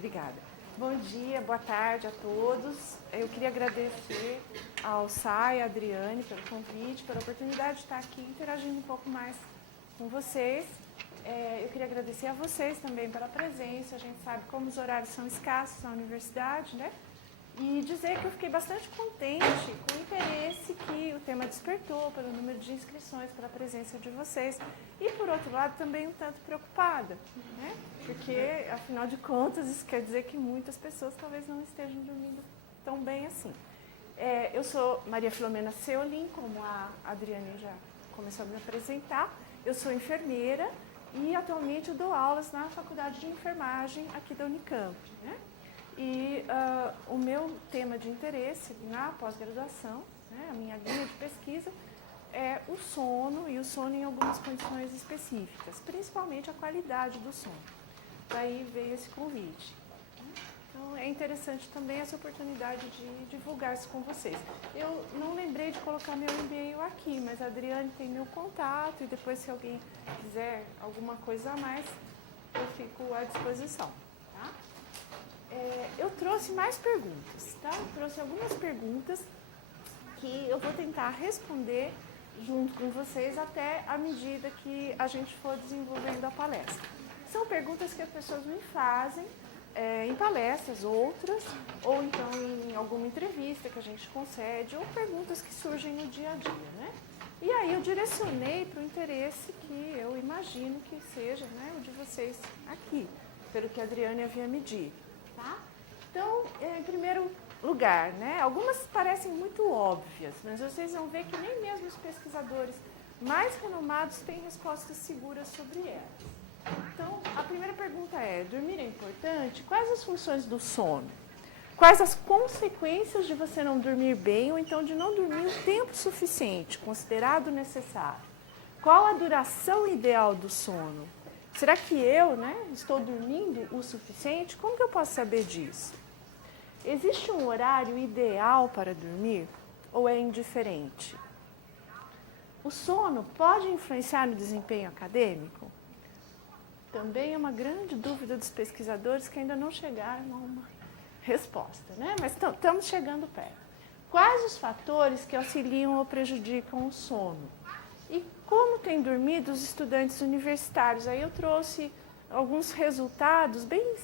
Obrigada. Bom dia, boa tarde a todos. Eu queria agradecer ao Sai e à Adriane pelo convite, pela oportunidade de estar aqui interagindo um pouco mais com vocês. Eu queria agradecer a vocês também pela presença. A gente sabe como os horários são escassos na universidade, né? E dizer que eu fiquei bastante contente com o interesse que o tema despertou, pelo número de inscrições, pela presença de vocês. E, por outro lado, também um tanto preocupada, né? Porque, afinal de contas, isso quer dizer que muitas pessoas talvez não estejam dormindo tão bem assim. Eu sou Maria Filomena Seolim, como a Adriane já começou a me apresentar. Eu sou enfermeira e, atualmente, eu dou aulas na Faculdade de Enfermagem aqui da Unicamp, né? E o meu tema de interesse na pós-graduação, né, a minha linha de pesquisa, é o sono e o sono em algumas condições específicas, principalmente a qualidade do sono. Daí veio esse convite. Então é interessante também essa oportunidade de divulgar isso com vocês. Eu não lembrei de colocar meu e-mail aqui, mas a Adriane tem meu contato e depois se alguém quiser alguma coisa a mais, eu fico à disposição. Tá? Eu trouxe mais perguntas, tá? Eu trouxe algumas perguntas que eu vou tentar responder junto com vocês até à medida que a gente for desenvolvendo a palestra. São perguntas que as pessoas me fazem em palestras, outras, ou então em alguma entrevista que a gente concede, ou perguntas que surgem no dia a dia, né? E aí eu direcionei para o interesse que eu imagino que seja, né, o de vocês aqui, pelo que a Adriane havia me dito. Tá? Então, em primeiro lugar, né, algumas parecem muito óbvias, mas vocês vão ver que nem mesmo os pesquisadores mais renomados têm respostas seguras sobre elas. Então, a primeira pergunta é: dormir é importante? Quais as funções do sono? Quais as consequências de você não dormir bem ou então de não dormir o tempo suficiente, considerado necessário? Qual a duração ideal do sono? Será que eu, né, estou dormindo o suficiente? Como que eu posso saber disso? Existe um horário ideal para dormir ou é indiferente? O sono pode influenciar no desempenho acadêmico? Também é uma grande dúvida dos pesquisadores que ainda não chegaram a uma resposta, né? Mas estamos chegando perto. Quais os fatores que auxiliam ou prejudicam o sono? E como têm dormido os estudantes universitários? Aí eu trouxe alguns resultados bem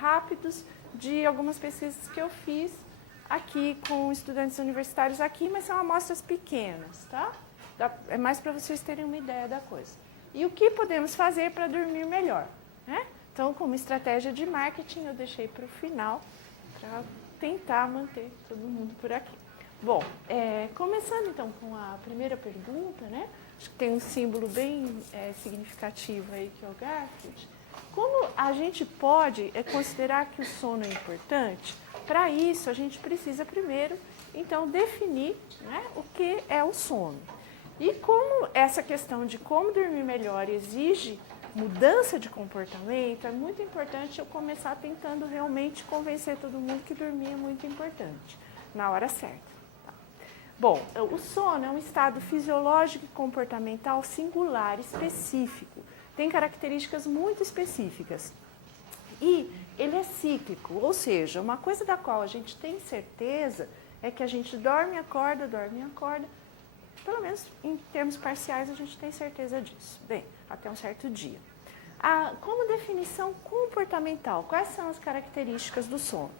rápidos de algumas pesquisas que eu fiz aqui com estudantes universitários aqui, mas são amostras pequenas, tá? É mais para vocês terem uma ideia da coisa. E o que podemos fazer para dormir melhor, né? Então, como estratégia de marketing, eu deixei para o final para tentar manter todo mundo por aqui. Bom, começando então com a primeira pergunta, né? Acho que tem um símbolo bem significativo aí, que é o Garfield. Como a gente pode considerar que o sono é importante? Para isso, a gente precisa primeiro, então, definir, né, o que é o sono. E como essa questão de como dormir melhor exige mudança de comportamento, é muito importante eu começar tentando realmente convencer todo mundo que dormir é muito importante, na hora certa. Bom, o sono é um estado fisiológico e comportamental singular, específico. Tem características muito específicas. E ele é cíclico, ou seja, uma coisa da qual a gente tem certeza é que a gente dorme e acorda, pelo menos em termos parciais a gente tem certeza disso. Bem, até um certo dia. Como definição comportamental, quais são as características do sono?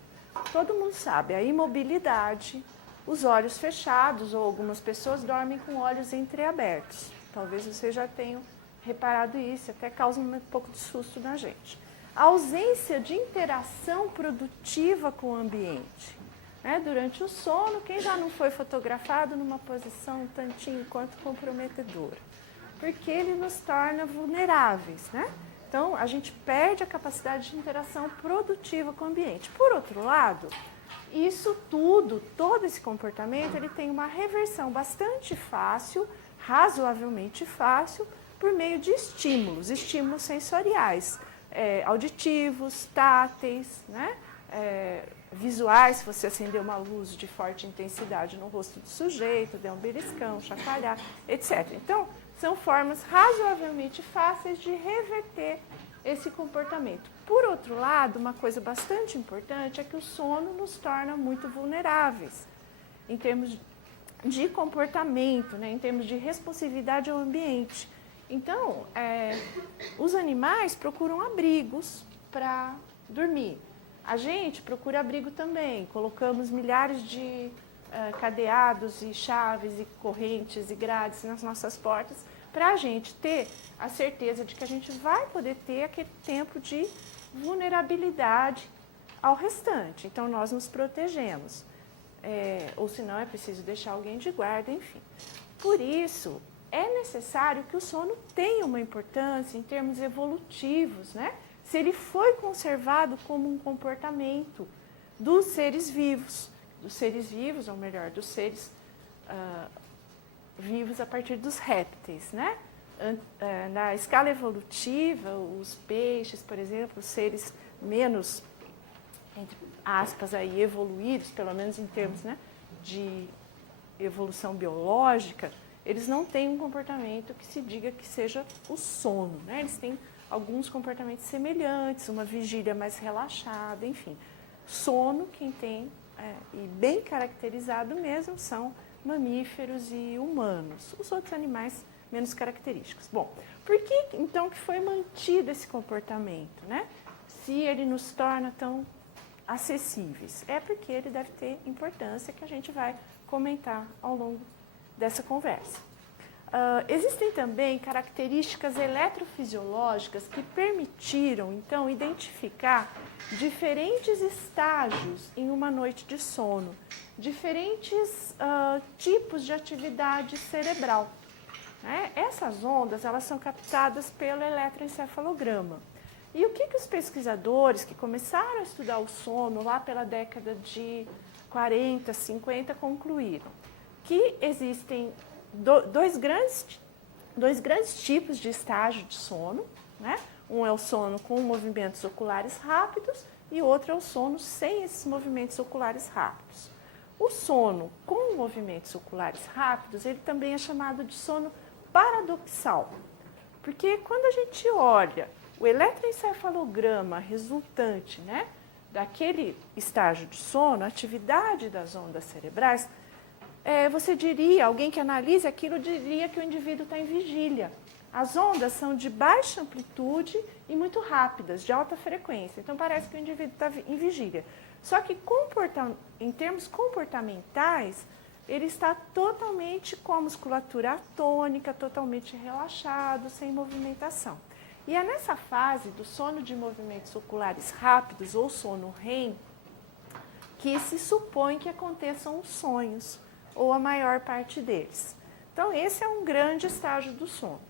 Todo mundo sabe, a imobilidade, os olhos fechados, ou algumas pessoas dormem com olhos entreabertos. Talvez vocês já tenham reparado isso, até causa um pouco de susto na gente. A ausência de interação produtiva com o ambiente. Né? Durante o sono, quem já não foi fotografado numa posição um tantinho quanto comprometedora? Porque ele nos torna vulneráveis, né? Então, a gente perde a capacidade de interação produtiva com o ambiente. Por outro lado, isso tudo, todo esse comportamento, ele tem uma reversão bastante fácil, razoavelmente fácil, por meio de estímulos sensoriais, auditivos, táteis, né? Visuais, se você acender uma luz de forte intensidade no rosto do sujeito, der um beliscão, chacoalhar, etc. Então, são formas razoavelmente fáceis de reverter esse comportamento. Por outro lado, uma coisa bastante importante é que o sono nos torna muito vulneráveis em termos de comportamento, né, em termos de responsividade ao ambiente. Então, os animais procuram abrigos para dormir. A gente procura abrigo também. Colocamos milhares de cadeados e chaves e correntes e grades nas nossas portas para a gente ter a certeza de que a gente vai poder ter aquele tempo de vulnerabilidade ao restante. Então, nós nos protegemos. Ou se não, é preciso deixar alguém de guarda, enfim. Por isso, é necessário que o sono tenha uma importância em termos evolutivos, né? Se ele foi conservado como um comportamento dos seres vivos, ou melhor, dos seres vivos a partir dos répteis, né? Na escala evolutiva, os peixes, por exemplo, os seres menos, entre aspas, aí, evoluídos, pelo menos em termos, né, de evolução biológica, eles não têm um comportamento que se diga que seja o sono, né? Eles têm alguns comportamentos semelhantes, uma vigília mais relaxada, enfim. Sono, quem tem, e bem caracterizado mesmo, são mamíferos e humanos. Os outros animais menos característicos. Bom, por que então que foi mantido esse comportamento, né? Se ele nos torna tão acessíveis? É porque ele deve ter importância, que a gente vai comentar ao longo dessa conversa. Existem também características eletrofisiológicas que permitiram, então, identificar diferentes estágios em uma noite de sono, diferentes tipos de atividade cerebral. Né? Essas ondas, elas são captadas pelo eletroencefalograma. E o que os pesquisadores que começaram a estudar o sono lá pela década de 40, 50 concluíram? Que existem dois grandes tipos de estágio de sono, né? Um é o sono com movimentos oculares rápidos e outro é o sono sem esses movimentos oculares rápidos. O sono com movimentos oculares rápidos, ele também é chamado de sono paradoxal, porque quando a gente olha o eletroencefalograma resultante, né, daquele estágio de sono, a atividade das ondas cerebrais, você diria, alguém que analisa aquilo diria que o indivíduo está em vigília. As ondas são de baixa amplitude e muito rápidas, de alta frequência. Então parece que o indivíduo está em vigília. Só que em termos comportamentais, ele está totalmente com a musculatura atônica, totalmente relaxado, sem movimentação. E é nessa fase do sono de movimentos oculares rápidos, ou sono REM, que se supõe que aconteçam os sonhos, ou a maior parte deles. Então, esse é um grande estágio do sono.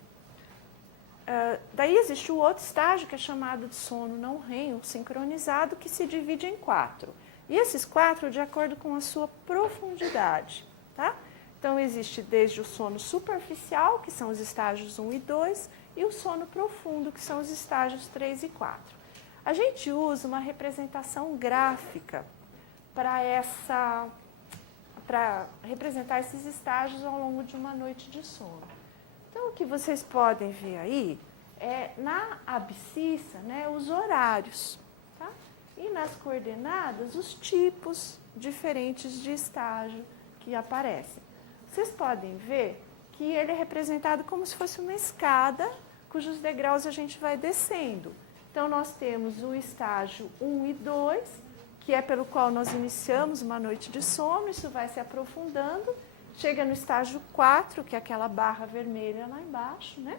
Daí existe o outro estágio, que é chamado de sono não REM, ou sincronizado, que se divide em 4. E esses 4 de acordo com a sua profundidade. Tá? Então, existe desde o sono superficial, que são os estágios 1 e 2, e o sono profundo, que são os estágios 3 e 4. A gente usa uma representação gráfica para representar esses estágios ao longo de uma noite de sono. Então, o que vocês podem ver aí é, na abscissa, né, os horários, tá? E nas coordenadas, os tipos diferentes de estágio que aparecem. Vocês podem ver que ele é representado como se fosse uma escada, cujos degraus a gente vai descendo. Então, nós temos o estágio 1 e 2, que é pelo qual nós iniciamos uma noite de sono, isso vai se aprofundando, chega no estágio 4, que é aquela barra vermelha lá embaixo, né?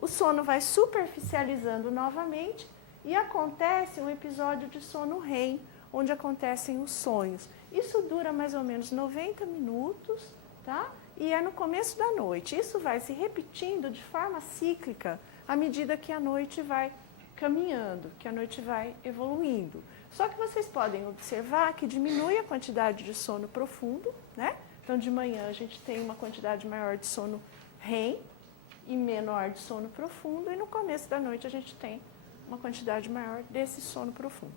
O sono vai superficializando novamente e acontece um episódio de sono REM, onde acontecem os sonhos. Isso dura mais ou menos 90 minutos, tá? E é no começo da noite. Isso vai se repetindo de forma cíclica à medida que a noite vai caminhando, que a noite vai evoluindo. Só que vocês podem observar que diminui a quantidade de sono profundo, né? Então, de manhã a gente tem uma quantidade maior de sono REM e menor de sono profundo, e no começo da noite a gente tem uma quantidade maior desse sono profundo.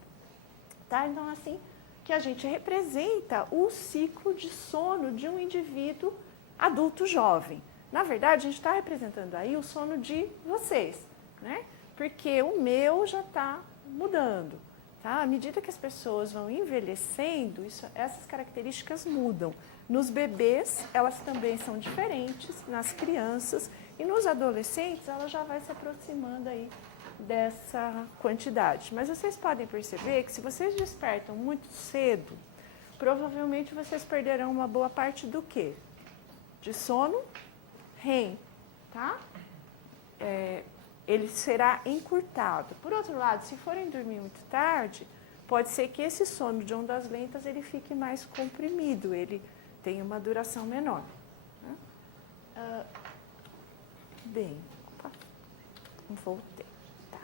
Tá? Então, assim que a gente representa o ciclo de sono de um indivíduo adulto jovem. Na verdade, a gente está representando aí o sono de vocês, né? porque o meu já está mudando. Tá? À medida que as pessoas vão envelhecendo, essas características mudam. Nos bebês, elas também são diferentes, nas crianças, e nos adolescentes, ela já vai se aproximando aí dessa quantidade. Mas vocês podem perceber que se vocês despertam muito cedo, provavelmente vocês perderão uma boa parte do quê? De sono REM, tá? Ele será encurtado. Por outro lado, se forem dormir muito tarde, pode ser que esse sono de ondas lentas ele fique mais comprimido, ele tem uma duração menor. Né? Bem, voltei. Tá.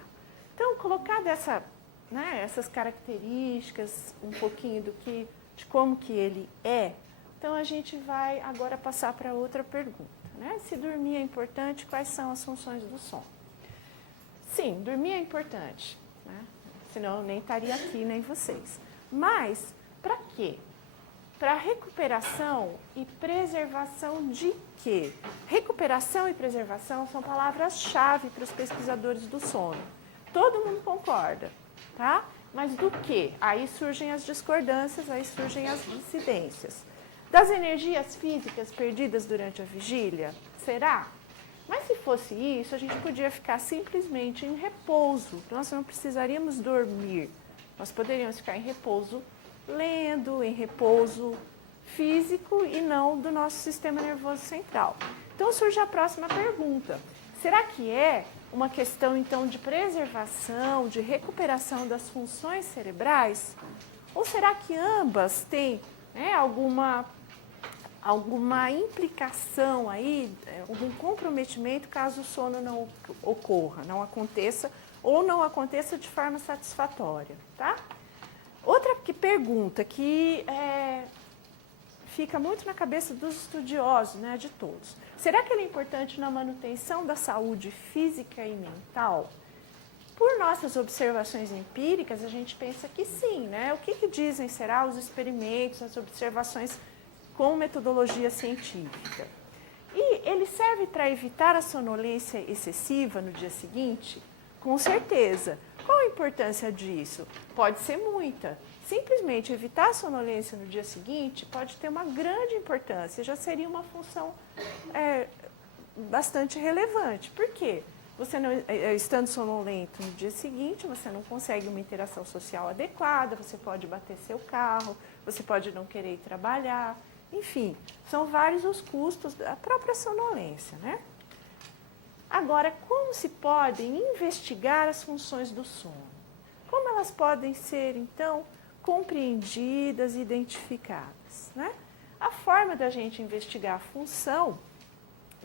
Então, colocar essas características, um pouquinho de como que ele é, então a gente vai agora passar para outra pergunta. Né? Se dormir é importante, quais são as funções do sono? Sim, dormir é importante, né? Senão eu nem estaria aqui, nem vocês. Mas, para quê? Para recuperação e preservação de quê? Recuperação e preservação são palavras-chave para os pesquisadores do sono. Todo mundo concorda, tá? Mas do quê? Aí surgem as discordâncias, aí surgem as dissidências. Das energias físicas perdidas durante a vigília? Será? Mas se fosse isso, a gente podia ficar simplesmente em repouso. Nós não precisaríamos dormir. Nós poderíamos ficar em repouso lendo, em repouso físico e não do nosso sistema nervoso central. Então surge a próxima pergunta. Será que é uma questão, então, de preservação, de recuperação das funções cerebrais? Ou será que ambas têm alguma implicação aí, algum comprometimento caso o sono não ocorra, não aconteça ou não aconteça de forma satisfatória, tá? Outra pergunta que fica muito na cabeça dos estudiosos, né, de todos. Será que ele é importante na manutenção da saúde física e mental? Por nossas observações empíricas, a gente pensa que sim, né? O que dizem, será, os experimentos, as observações com metodologia científica? E ele serve para evitar a sonolência excessiva no dia seguinte? Com certeza. Qual a importância disso? Pode ser muita. Simplesmente evitar a sonolência no dia seguinte pode ter uma grande importância, já seria uma função bastante relevante. Por quê? Você não, estando sonolento no dia seguinte, você não consegue uma interação social adequada, você pode bater seu carro, você pode não querer ir trabalhar, enfim, são vários os custos da própria sonolência, né? Agora, como se podem investigar as funções do sono? Como elas podem ser, então, compreendidas e identificadas, né? A forma da gente investigar a função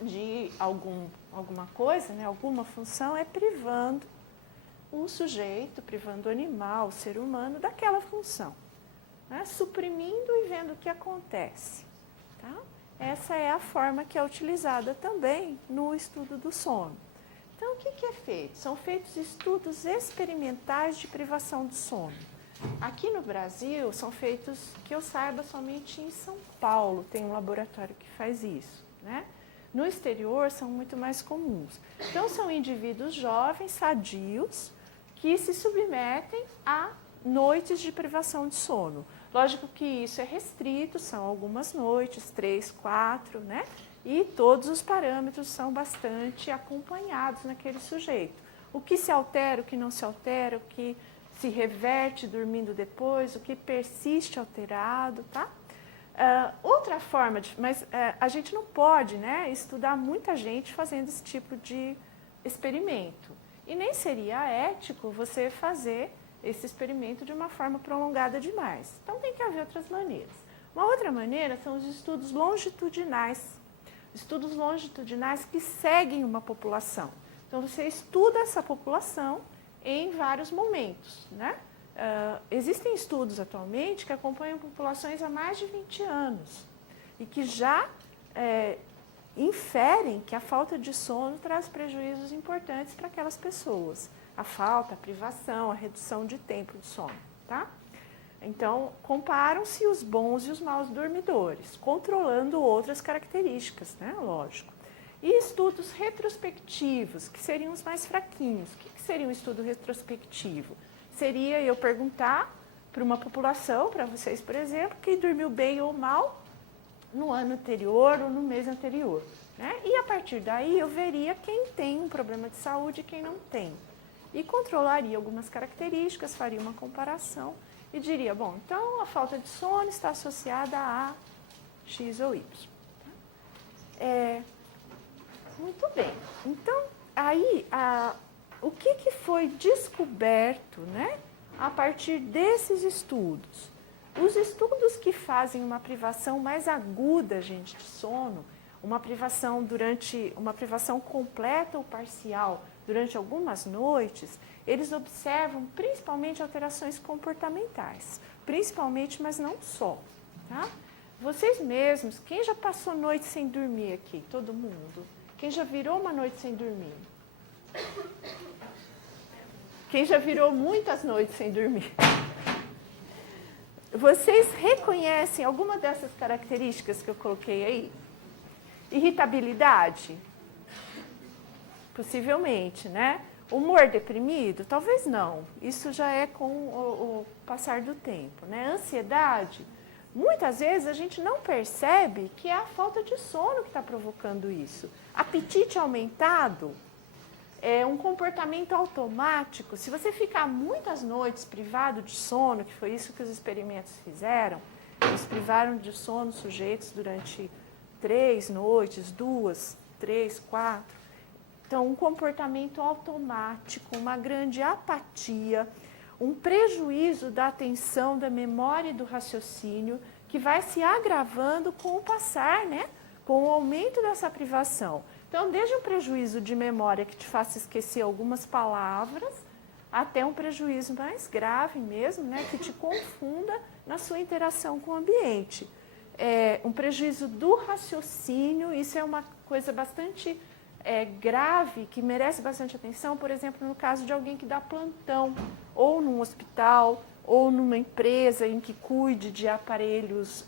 de alguma coisa, né, alguma função, é privando o sujeito, privando o animal, o ser humano, daquela função, né, suprimindo e vendo o que acontece. Tá? Essa é a forma que é utilizada também no estudo do sono. Então, o que é feito? São feitos estudos experimentais de privação do sono. Aqui no Brasil, são feitos, que eu saiba, somente em São Paulo tem um laboratório que faz isso, né? No exterior, são muito mais comuns. Então, são indivíduos jovens, sadios, que se submetem a noites de privação de sono. Lógico que isso é restrito, são algumas noites, 3, 4, né? E todos os parâmetros são bastante acompanhados naquele sujeito. O que se altera, o que não se altera, o que se reverte dormindo depois, o que persiste alterado, tá? Outra forma, mas a gente não pode, né, estudar muita gente fazendo esse tipo de experimento. E nem seria ético você fazer esse experimento de uma forma prolongada demais. Então tem que haver outras maneiras. Uma outra maneira são os estudos longitudinais. Estudos longitudinais que seguem uma população. Então você estuda essa população em vários momentos, né? Existem estudos atualmente que acompanham populações há mais de 20 anos e que já inferem que a falta de sono traz prejuízos importantes para aquelas pessoas. A falta, a privação, a redução de tempo de sono, tá? Então, comparam-se os bons e os maus dormidores, controlando outras características, né? Lógico. E estudos retrospectivos, que seriam os mais fraquinhos. O que seria um estudo retrospectivo? Seria eu perguntar para uma população, para vocês, por exemplo, quem dormiu bem ou mal no ano anterior ou no mês anterior. Né? E a partir daí eu veria quem tem um problema de saúde e quem não tem. E controlaria algumas características, faria uma comparação e diria, bom, então a falta de sono está associada a X ou Y. Muito bem. Então, aí, o que foi descoberto, né, a partir desses estudos? Os estudos que fazem uma privação mais aguda, gente, de sono, uma privação completa ou parcial durante algumas noites, eles observam principalmente alterações comportamentais. Principalmente, mas não só. Tá? Vocês mesmos, quem já passou noite sem dormir aqui? Todo mundo? Quem já virou uma noite sem dormir? Quem já virou muitas noites sem dormir? Vocês reconhecem alguma dessas características que eu coloquei aí? Irritabilidade? Possivelmente, né? Humor deprimido? Talvez não. Isso já é com o passar do tempo, né? Ansiedade? Muitas vezes a gente não percebe que é a falta de sono que está provocando isso. Apetite aumentado é um comportamento automático. Se você ficar muitas noites privado de sono, que foi isso que os experimentos fizeram, eles privaram de sono sujeitos durante 3 noites, 2, 3, 4. Então, um comportamento automático, uma grande apatia, um prejuízo da atenção, da memória e do raciocínio, que vai se agravando com o passar, né? Com o aumento dessa privação. Então, desde um prejuízo de memória que te faça esquecer algumas palavras, até um prejuízo mais grave mesmo, né? Que te confunda na sua interação com o ambiente. Um prejuízo do raciocínio, isso é uma coisa bastante grave, que merece bastante atenção, por exemplo, no caso de alguém que dá plantão, ou num hospital, ou numa empresa em que cuide de aparelhos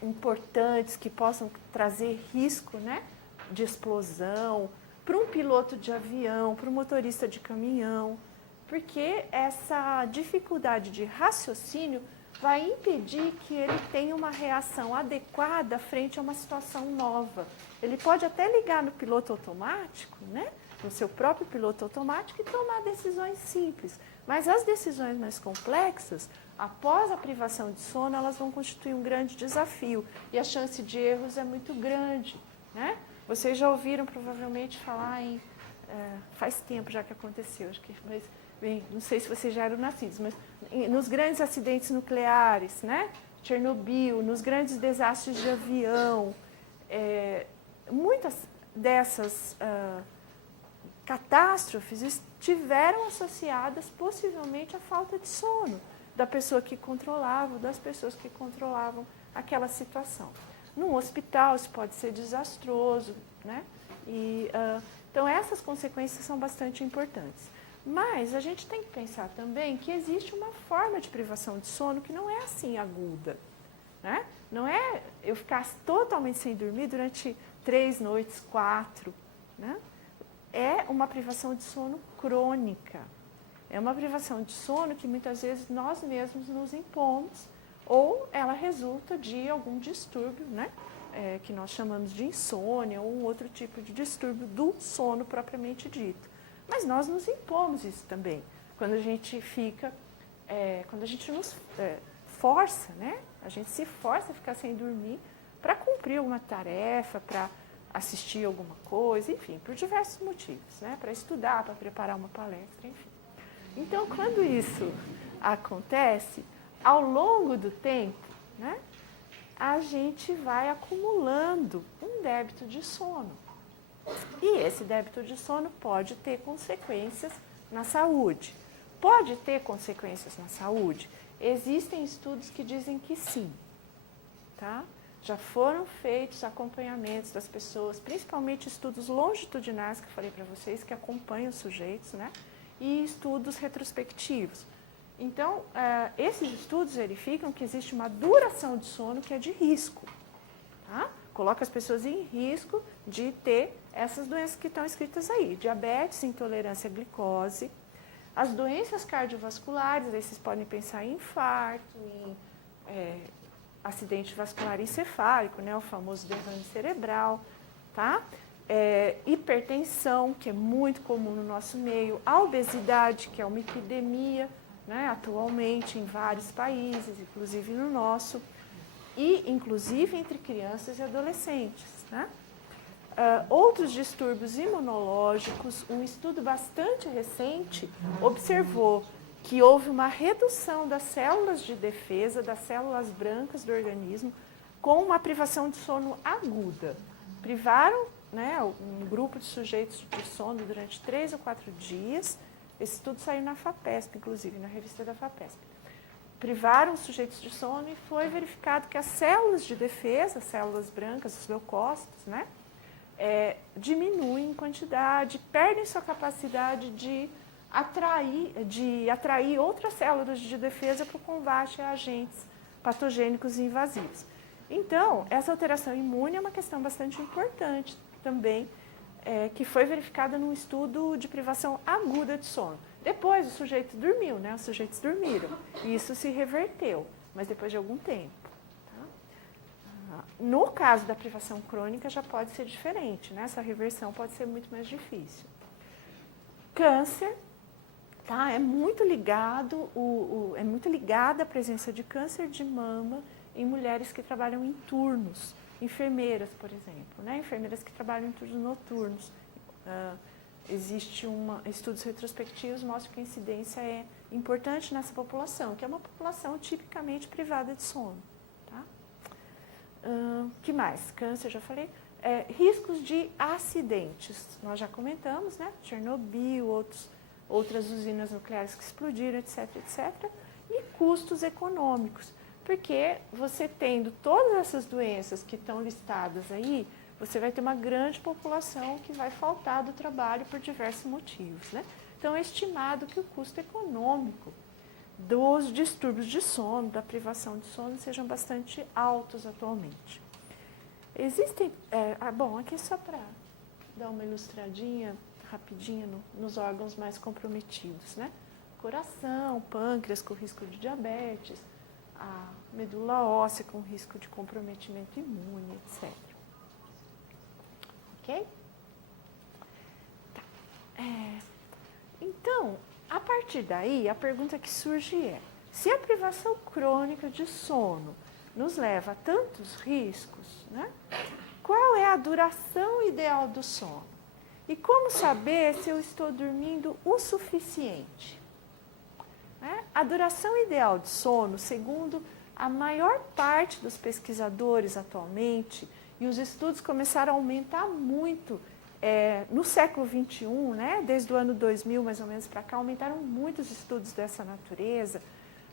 importantes que possam trazer risco, né, de explosão, para um piloto de avião, para um motorista de caminhão, porque essa dificuldade de raciocínio vai impedir que ele tenha uma reação adequada frente a uma situação nova. Ele pode até ligar no piloto automático, né? No seu próprio piloto automático e tomar decisões simples. Mas as decisões mais complexas, após a privação de sono, elas vão constituir um grande desafio. E a chance de erros é muito grande, né? Vocês já ouviram provavelmente falar em... faz tempo já que aconteceu, acho que... Mas, bem, não sei se vocês já eram nascidos, mas nos grandes acidentes nucleares, né? Chernobyl, nos grandes desastres de avião, muitas dessas catástrofes estiveram associadas possivelmente à falta de sono da pessoa que controlava, das pessoas que controlavam aquela situação. Num hospital isso pode ser desastroso, né? Então essas consequências são bastante importantes. Mas a gente tem que pensar também que existe uma forma de privação de sono que não é assim aguda. Né? Não é eu ficar totalmente sem dormir durante 3 noites, 4. Né? É uma privação de sono crônica. É uma privação de sono que muitas vezes nós mesmos nos impomos ou ela resulta de algum distúrbio, né? Que nós chamamos de insônia ou um outro tipo de distúrbio do sono propriamente dito. Mas nós nos impomos isso também, quando a gente fica, quando a gente nos força, né? A gente se força a ficar sem dormir para cumprir alguma tarefa, para assistir alguma coisa, enfim, por diversos motivos, né? Para estudar, para preparar uma palestra, enfim. Então, quando isso acontece, ao longo do tempo, né? A gente vai acumulando um débito de sono. E esse débito de sono pode ter consequências na saúde. Pode ter consequências na saúde? Existem estudos que dizem que sim. Tá? Já foram feitos acompanhamentos das pessoas, principalmente estudos longitudinais que eu falei para vocês, que acompanham os sujeitos, né? E estudos retrospectivos. Então, esses estudos verificam que existe uma duração de sono que é de risco. Tá? coloca as pessoas em risco de ter essas doenças que estão escritas aí. Diabetes, intolerância à glicose, as doenças cardiovasculares, aí vocês podem pensar em infarto, em acidente vascular encefálico, né, o famoso derrame cerebral, tá? Hipertensão, que é muito comum no nosso meio, a obesidade, que é uma epidemia, né, atualmente em vários países, inclusive no nosso, e inclusive entre crianças e adolescentes, né? Outros distúrbios imunológicos, um estudo bastante recente observou que houve uma redução das células de defesa, das células brancas do organismo, com uma privação de sono aguda. Privaram, né, um grupo de sujeitos de sono durante 3 ou 4 dias. Esse estudo saiu na FAPESP, inclusive, na revista da FAPESP. Privaram os sujeitos de sono e foi verificado que as células de defesa, as células brancas, os leucócitos, né, diminuem em quantidade, perdem sua capacidade de atrair outras células de defesa para o combate a agentes patogênicos e invasivos. Então, essa alteração imune é uma questão bastante importante também, que foi verificada num estudo de privação aguda de sono. Depois o sujeito dormiu, né? Os sujeitos dormiram, e isso se reverteu, mas depois de algum tempo. No caso da privação crônica já pode ser diferente, né? Essa reversão pode ser muito mais difícil. Câncer, tá? É muito ligada a presença de câncer de mama em mulheres que trabalham em turnos, enfermeiras, por exemplo, né? Enfermeiras que trabalham em turnos noturnos. Estudos retrospectivos mostram que a incidência é importante nessa população, que é uma população tipicamente privada de sono. Que mais? Câncer, já falei. Riscos de acidentes, nós já comentamos, né? Chernobyl, outras usinas nucleares que explodiram, etc, etc. E custos econômicos, porque você tendo todas essas doenças que estão listadas aí, você vai ter uma grande população que vai faltar do trabalho por diversos motivos, né? Então, é estimado que o custo econômico dos distúrbios de sono, da privação de sono, sejam bastante altos atualmente. Existem, bom, aqui só para dar uma ilustradinha rapidinha nos órgãos mais comprometidos, né? Coração, pâncreas com risco de diabetes, a medula óssea com risco de comprometimento imune, etc. Ok? Tá. Então, a partir daí, a pergunta que surge é: se a privação crônica de sono nos leva a tantos riscos, né, qual é a duração ideal do sono? E como saber se eu estou dormindo o suficiente? A duração ideal de sono, segundo a maior parte dos pesquisadores atualmente, e os estudos começaram a aumentar muito no século XXI, né, desde o ano 2000 mais ou menos para cá, aumentaram muitos estudos dessa natureza.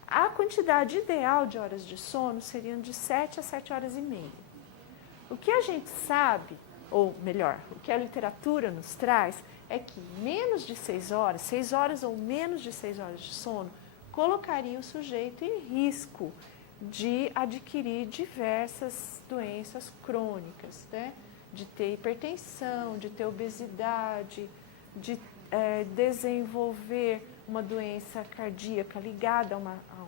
A quantidade ideal de horas de sono seriam de 7 a 7 horas e meia. O que a gente sabe, ou melhor, o que a literatura nos traz, é que menos de 6 horas ou menos de 6 horas de sono, colocaria o sujeito em risco de adquirir diversas doenças crônicas, né? De ter hipertensão, de ter obesidade, de desenvolver uma doença cardíaca ligada a um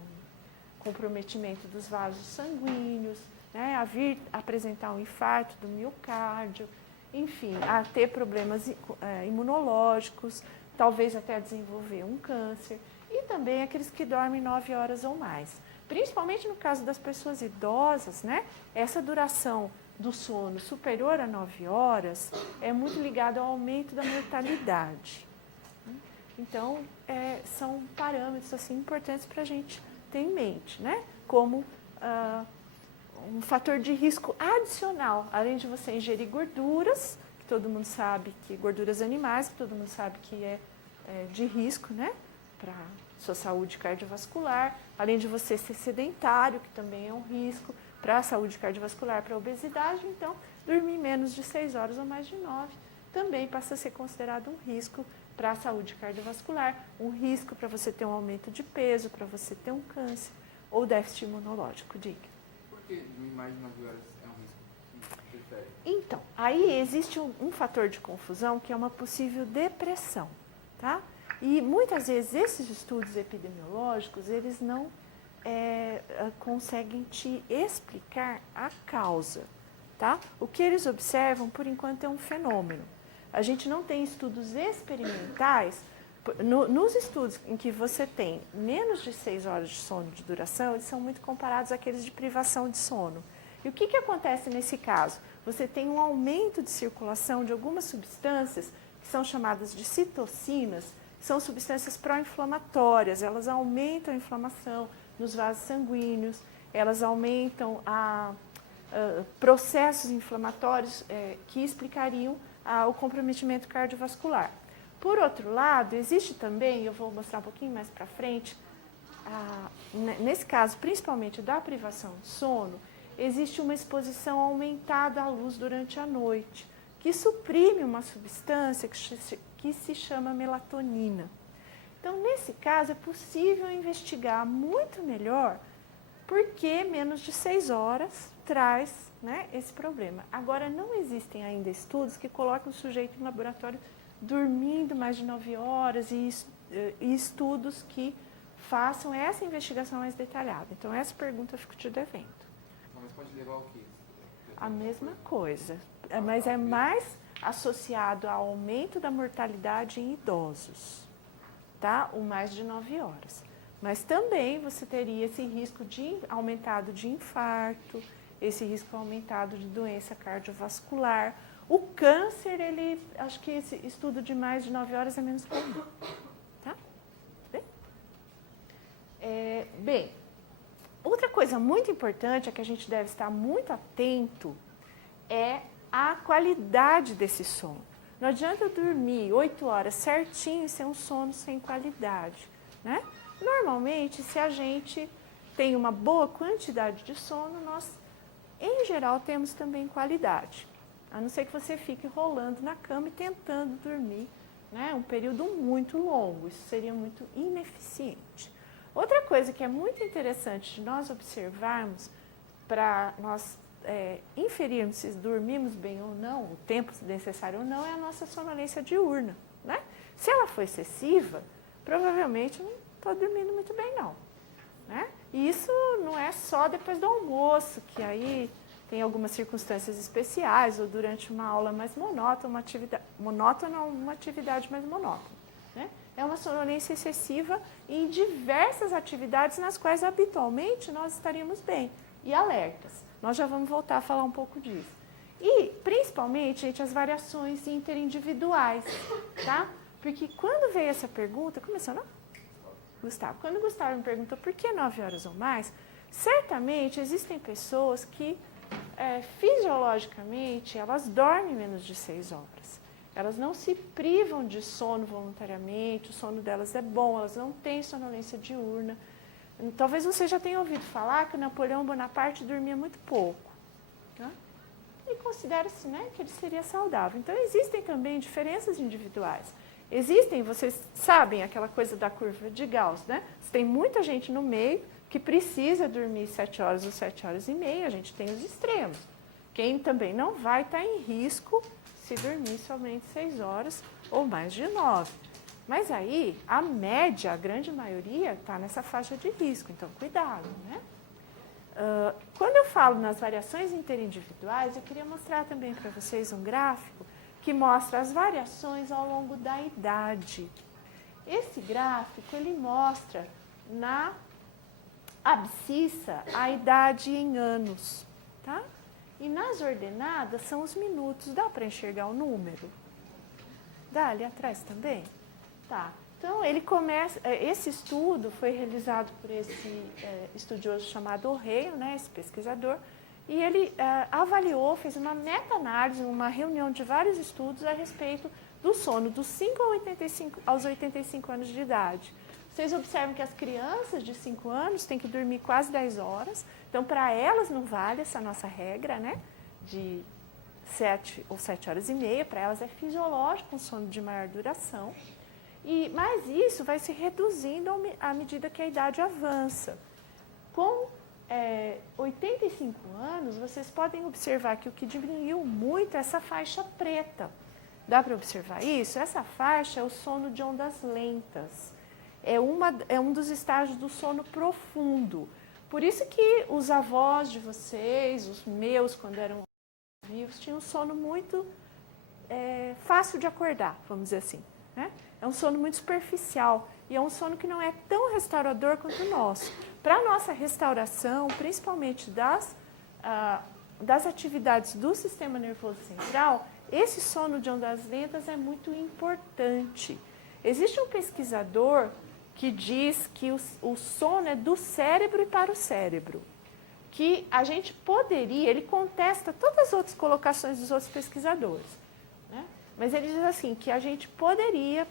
comprometimento dos vasos sanguíneos, né? A vir apresentar um infarto do miocárdio, enfim, a ter problemas imunológicos, talvez até desenvolver um câncer, e também aqueles que dormem 9 horas ou mais. Principalmente no caso das pessoas idosas, né? Essa duração do sono superior a 9 horas é muito ligada ao aumento da mortalidade. Então, são parâmetros assim, importantes para a gente ter em mente, né? Como um fator de risco adicional, além de você ingerir gorduras, que todo mundo sabe que gorduras animais, que todo mundo sabe que é de risco, né? Para sua saúde cardiovascular, além de você ser sedentário, que também é um risco para a saúde cardiovascular, para a obesidade. Então, dormir menos de 6 horas ou mais de 9 também passa a ser considerado um risco para a saúde cardiovascular, um risco para você ter um aumento de peso, para você ter um câncer ou déficit imunológico. Diga. Por que dormir mais de 9 horas é um risco? difere? Então, aí existe um fator de confusão que é uma possível depressão, tá? E muitas vezes esses estudos epidemiológicos, eles não conseguem te explicar a causa, tá? O que eles observam, por enquanto, é um fenômeno. A gente não tem estudos experimentais. Nos estudos em que você tem menos de 6 horas de sono de duração, eles são muito comparados àqueles de privação de sono. E o que acontece nesse caso? Você tem um aumento de circulação de algumas substâncias que são chamadas de citocinas, que são substâncias pró-inflamatórias. Elas aumentam a inflamação nos vasos sanguíneos, elas aumentam processos inflamatórios que explicariam o comprometimento cardiovascular. Por outro lado, existe também, eu vou mostrar um pouquinho mais para frente, nesse caso, principalmente da privação de sono, existe uma exposição aumentada à luz durante a noite, que suprime uma substância que se chama melatonina. Então, nesse caso, é possível investigar muito melhor por que menos de 6 horas traz, né, esse problema. Agora, não existem ainda estudos que colocam o sujeito em laboratório dormindo mais de 9 horas e estudos que façam essa investigação mais detalhada. Então, essa pergunta eu fico te devendo. Mas pode levar o quê? A mesma coisa, mas é mais associado ao aumento da mortalidade em idosos, tá? O mais de 9 horas. Mas também você teria esse risco aumentado de infarto, esse risco aumentado de doença cardiovascular. O câncer, acho que esse estudo de mais de 9 horas é menos comum, tá? Bem, outra coisa muito importante, a que a gente deve estar muito atento, é a qualidade desse sono. Não adianta dormir 8 horas certinho e ser um sono sem qualidade, né? Normalmente, se a gente tem uma boa quantidade de sono, nós, em geral, temos também qualidade. A não ser que você fique rolando na cama e tentando dormir, né, um período muito longo. Isso seria muito ineficiente. Outra coisa que é muito interessante de nós observarmos para nós inferirmos se dormimos bem ou não, o tempo necessário ou não, é a nossa sonolência diurna, né? Se ela for excessiva, provavelmente não estou dormindo muito bem, não, né? E isso não é só depois do almoço, que aí tem algumas circunstâncias especiais, ou durante uma aula mais monótona, uma atividade mais monótona, né? É uma sonolência excessiva em diversas atividades nas quais habitualmente nós estaríamos bem e alertas. Nós já vamos voltar a falar um pouco disso. E, principalmente, gente, as variações interindividuais, tá? Porque quando veio essa pergunta, começou, não? Gustavo. Quando o Gustavo me perguntou por que 9 horas ou mais, certamente existem pessoas que, fisiologicamente, elas dormem menos de 6 horas. Elas não se privam de sono voluntariamente, o sono delas é bom, elas não têm sonolência diurna. Talvez você já tenha ouvido falar que Napoleão Bonaparte dormia muito pouco, tá? E considera-se, né, que ele seria saudável. Então, existem também diferenças individuais. Existem, vocês sabem, aquela coisa da curva de Gauss, né? Você tem muita gente no meio que precisa dormir 7 horas ou 7 horas e meia, a gente tem os extremos. Quem também não vai estar em risco se dormir somente 6 horas ou mais de 9. Mas aí, a média, a grande maioria, está nessa faixa de risco, então cuidado, né? Quando eu falo nas variações interindividuais, eu queria mostrar também para vocês um gráfico que mostra as variações ao longo da idade. Esse gráfico, ele mostra na abscissa a idade em anos, tá? E nas ordenadas são os minutos. Dá para enxergar o número? Dá ali atrás também? Tá. Então, ele começa. Esse estudo foi realizado por esse estudioso chamado O'Hare, né, esse pesquisador, e ele avaliou, fez uma meta-análise, uma reunião de vários estudos a respeito do sono dos 5 aos 85 anos de idade. Vocês observam que as crianças de 5 anos têm que dormir quase 10 horas, então para elas não vale essa nossa regra, né, de 7 ou 7 horas e meia, para elas é fisiológico um sono de maior duração. Mas isso vai se reduzindo à medida que a idade avança. Com 85 anos, vocês podem observar que o que diminuiu muito é essa faixa preta. Dá para observar isso? Essa faixa é o sono de ondas lentas. É um dos estágios do sono profundo. Por isso que os avós de vocês, os meus, quando eram vivos, tinham um sono muito fácil de acordar, vamos dizer assim. Né? É um sono muito superficial e é um sono que não é tão restaurador quanto o nosso. Para a nossa restauração, principalmente das atividades do sistema nervoso central, esse sono de ondas lentas é muito importante. Existe um pesquisador que diz que o sono é do cérebro e para o cérebro. Que a gente poderia, ele contesta todas as outras colocações dos outros pesquisadores, né? Mas ele diz assim, que a gente poderia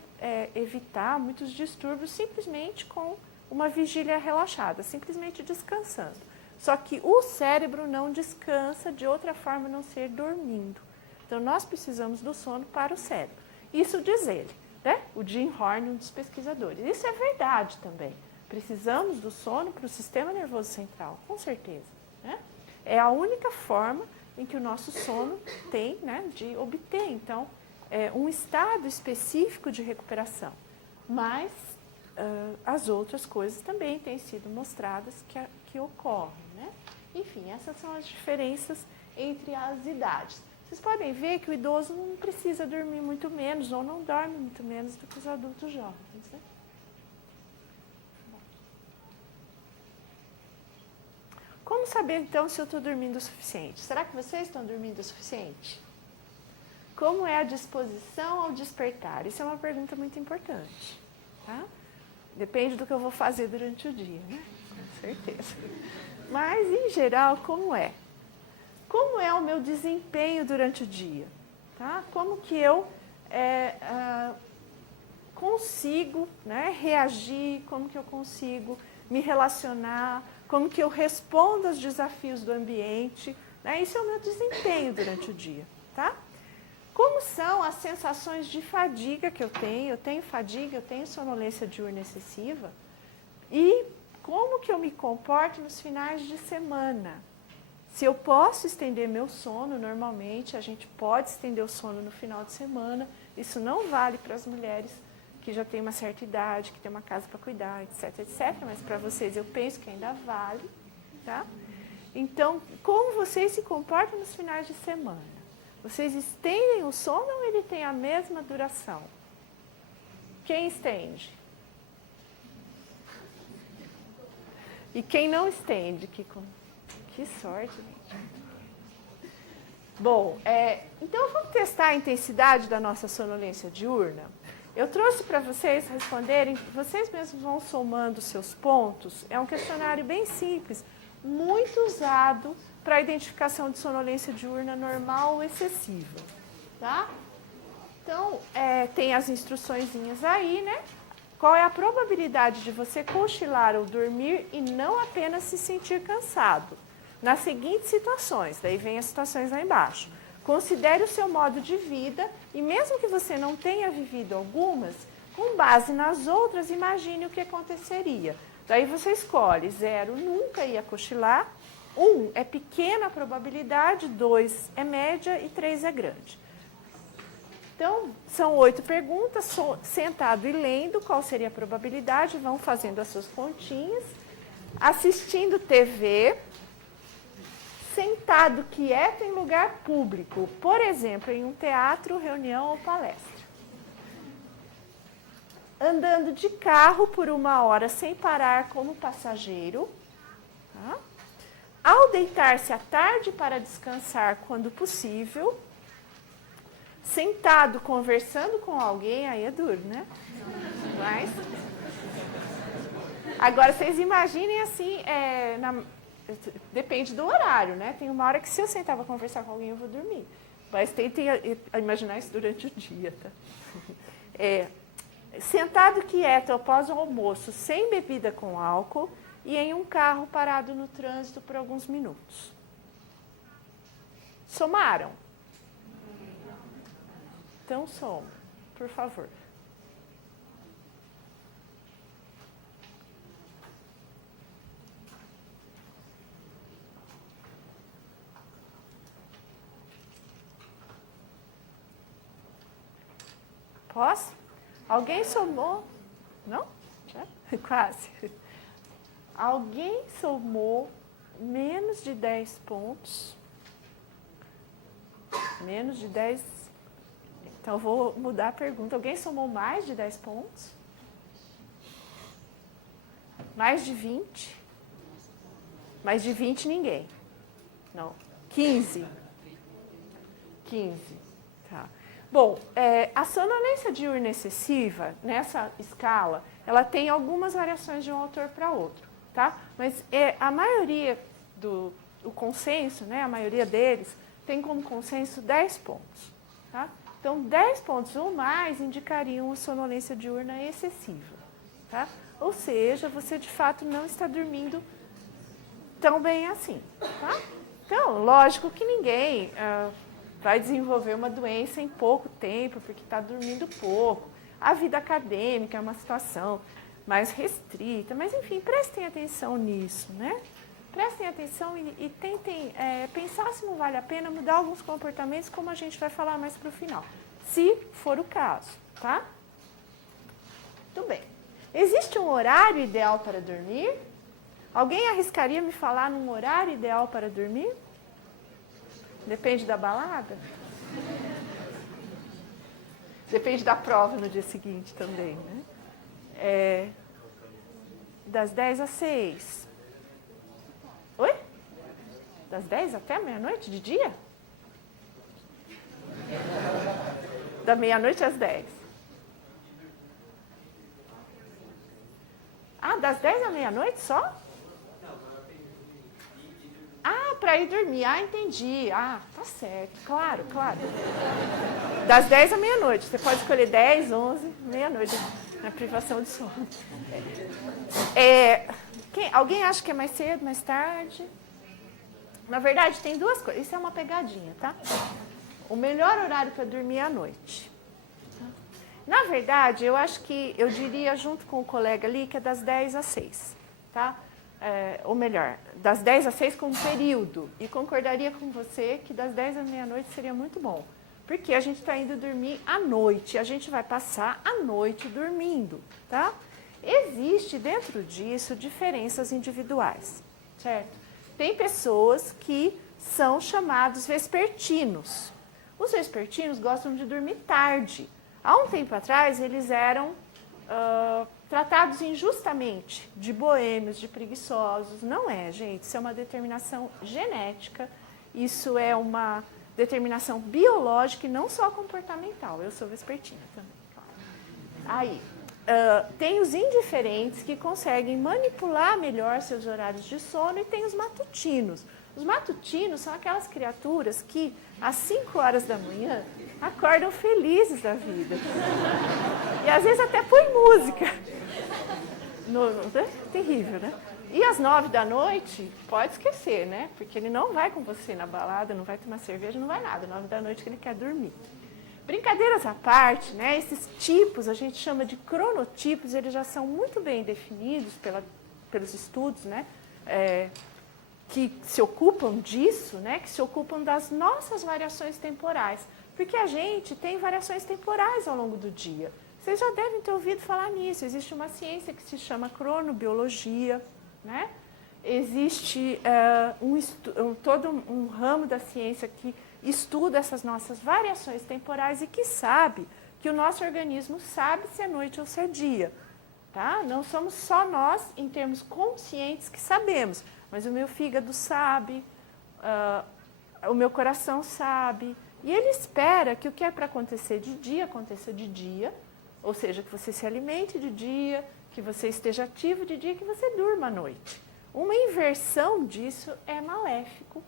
evitar muitos distúrbios simplesmente com uma vigília relaxada, simplesmente descansando. Só que o cérebro não descansa de outra forma a não ser dormindo. Então, nós precisamos do sono para o cérebro. Isso diz ele, né? O Jim Horn, um dos pesquisadores. Isso é verdade também. Precisamos do sono para o sistema nervoso central, com certeza. Né? É a única forma em que o nosso sono tem, né, de obter, então, um estado específico de recuperação. Mas as outras coisas também têm sido mostradas que ocorrem. Né? Enfim, essas são as diferenças entre as idades. Vocês podem ver que o idoso não precisa dormir muito menos, ou não dorme muito menos do que os adultos jovens. Né? Como saber, então, se eu estou dormindo o suficiente? Será que vocês estão dormindo o suficiente? Como é a disposição ao despertar? Isso é uma pergunta muito importante. Tá? Depende do que eu vou fazer durante o dia, né? Com certeza. Mas, em geral, como é? Como é o meu desempenho durante o dia? Tá? Como que eu consigo, né, reagir, como que eu consigo me relacionar, como que eu respondo aos desafios do ambiente. Né? Isso é o meu desempenho durante o dia. Tá? Como são as sensações de fadiga que eu tenho? Eu tenho fadiga, eu tenho sonolência diurna excessiva. E como que eu me comporto nos finais de semana? Se eu posso estender meu sono, normalmente a gente pode estender o sono no final de semana. Isso não vale para as mulheres que já têm uma certa idade, que têm uma casa para cuidar, etc, etc. Mas para vocês eu penso que ainda vale. Tá? Então, como vocês se comportam nos finais de semana? Vocês estendem o sono ou ele tem a mesma duração? Quem estende? E quem não estende? Que sorte, gente. Bom, então vamos testar a intensidade da nossa sonolência diurna? Eu trouxe para vocês responderem, vocês mesmos vão somando seus pontos. É um questionário bem simples, muito usado para a identificação de sonolência diurna normal ou excessiva. Tá? Então, tem as instruçõezinhas aí, né? Qual é a probabilidade de você cochilar ou dormir e não apenas se sentir cansado? Nas seguintes situações, daí vem as situações lá embaixo. Considere o seu modo de vida e mesmo que você não tenha vivido algumas, com base nas outras, imagine o que aconteceria. Daí você escolhe 0, nunca ia cochilar, 1 é pequena probabilidade, 2 é média e 3 é grande. Então, são 8 perguntas, sentado e lendo, qual seria a probabilidade, vão fazendo as suas continhas, assistindo TV, sentado quieto em lugar público, por exemplo, em um teatro, reunião ou palestra. Andando de carro por 1 hora sem parar como passageiro. Tá? Ao deitar-se à tarde para descansar quando possível. Sentado conversando com alguém, aí é duro, né? Mas... Agora, vocês imaginem assim, depende do horário, né? Tem uma hora que se eu sentar para conversar com alguém, eu vou dormir. Mas tentem imaginar isso durante o dia, tá? Sentado quieto após o almoço, sem bebida com álcool e em um carro parado no trânsito por alguns minutos. Somaram? Então, soma, por favor. Posso? Alguém somou? Não? Quase. Alguém somou menos de 10 pontos? Menos de 10. Então, eu vou mudar a pergunta. Alguém somou mais de 10 pontos? Mais de 20? Mais de 20, ninguém. Não. 15. 15. Tá. Bom, a sonolência diurna excessiva, nessa escala, ela tem algumas variações de um autor para outro, tá? Mas a maioria o consenso, né, a maioria deles, tem como consenso 10 pontos, tá? Então, 10 pontos ou mais indicariam a sonolência diurna excessiva, tá? Ou seja, você de fato não está dormindo tão bem assim, tá? Então, lógico que ninguém vai desenvolver uma doença em pouco tempo, porque está dormindo pouco. A vida acadêmica é uma situação mais restrita, mas enfim, prestem atenção nisso, né? Prestem atenção e tentem pensar se não vale a pena mudar alguns comportamentos, como a gente vai falar mais para o final, se for o caso, tá? Muito bem. Existe um horário ideal para dormir? Alguém arriscaria me falar num horário ideal para dormir? Depende da balada? Depende da prova no dia seguinte também, né? Das 10 às 6. Oi? Das 10 até a meia-noite de dia? Da meia-noite às 10. Ah, das 10 à meia-noite só? Ah, para ir dormir. Ah, entendi. Ah, tá certo. Claro, claro. Das 10 à meia-noite. Você pode escolher 10, 11, meia-noite. Na privação de sono. Alguém acha que é mais cedo, mais tarde? Na verdade, tem duas coisas. Isso é uma pegadinha, tá? O melhor horário para dormir é à noite. Na verdade, eu diria junto com o colega ali que é das 10 às 6, tá? Ou melhor, das 10 às 6 com um período. E concordaria com você que das 10 à meia-noite seria muito bom. Porque a gente está indo dormir à noite. A gente vai passar a noite dormindo, tá? Existe dentro disso diferenças individuais, certo? Tem pessoas que são chamados vespertinos. Os vespertinos gostam de dormir tarde. Há um tempo atrás, eles eram tratados injustamente de boêmios, de preguiçosos. Não é, gente. Isso é uma determinação genética. Isso é uma determinação biológica e não só comportamental. Eu sou vespertina também. Aí, tem os indiferentes que conseguem manipular melhor seus horários de sono e tem os matutinos. Os matutinos são aquelas criaturas que, às 5 horas da manhã, acordam felizes da vida. E às vezes até põe música. Terrível, né? E às 9 da noite, pode esquecer, né? Porque ele não vai com você na balada, não vai tomar cerveja, não vai nada. 9 da noite que ele quer dormir. Brincadeiras à parte, né? Esses tipos, a gente chama de cronotipos, eles já são muito bem definidos pelos estudos, né? Que se ocupam disso, né? Que se ocupam das nossas variações temporais. Porque a gente tem variações temporais ao longo do dia. Vocês já devem ter ouvido falar nisso. Existe uma ciência que se chama cronobiologia, né? Existe todo um ramo da ciência que estuda essas nossas variações temporais e que sabe que o nosso organismo sabe se é noite ou se é dia. Tá? Não somos só nós, em termos conscientes, que sabemos, mas o meu fígado sabe, o meu coração sabe, e ele espera que o que é para acontecer de dia, aconteça de dia, ou seja, que você se alimente de dia, que você esteja ativo de dia, que você durma à noite. Uma inversão disso é maléfico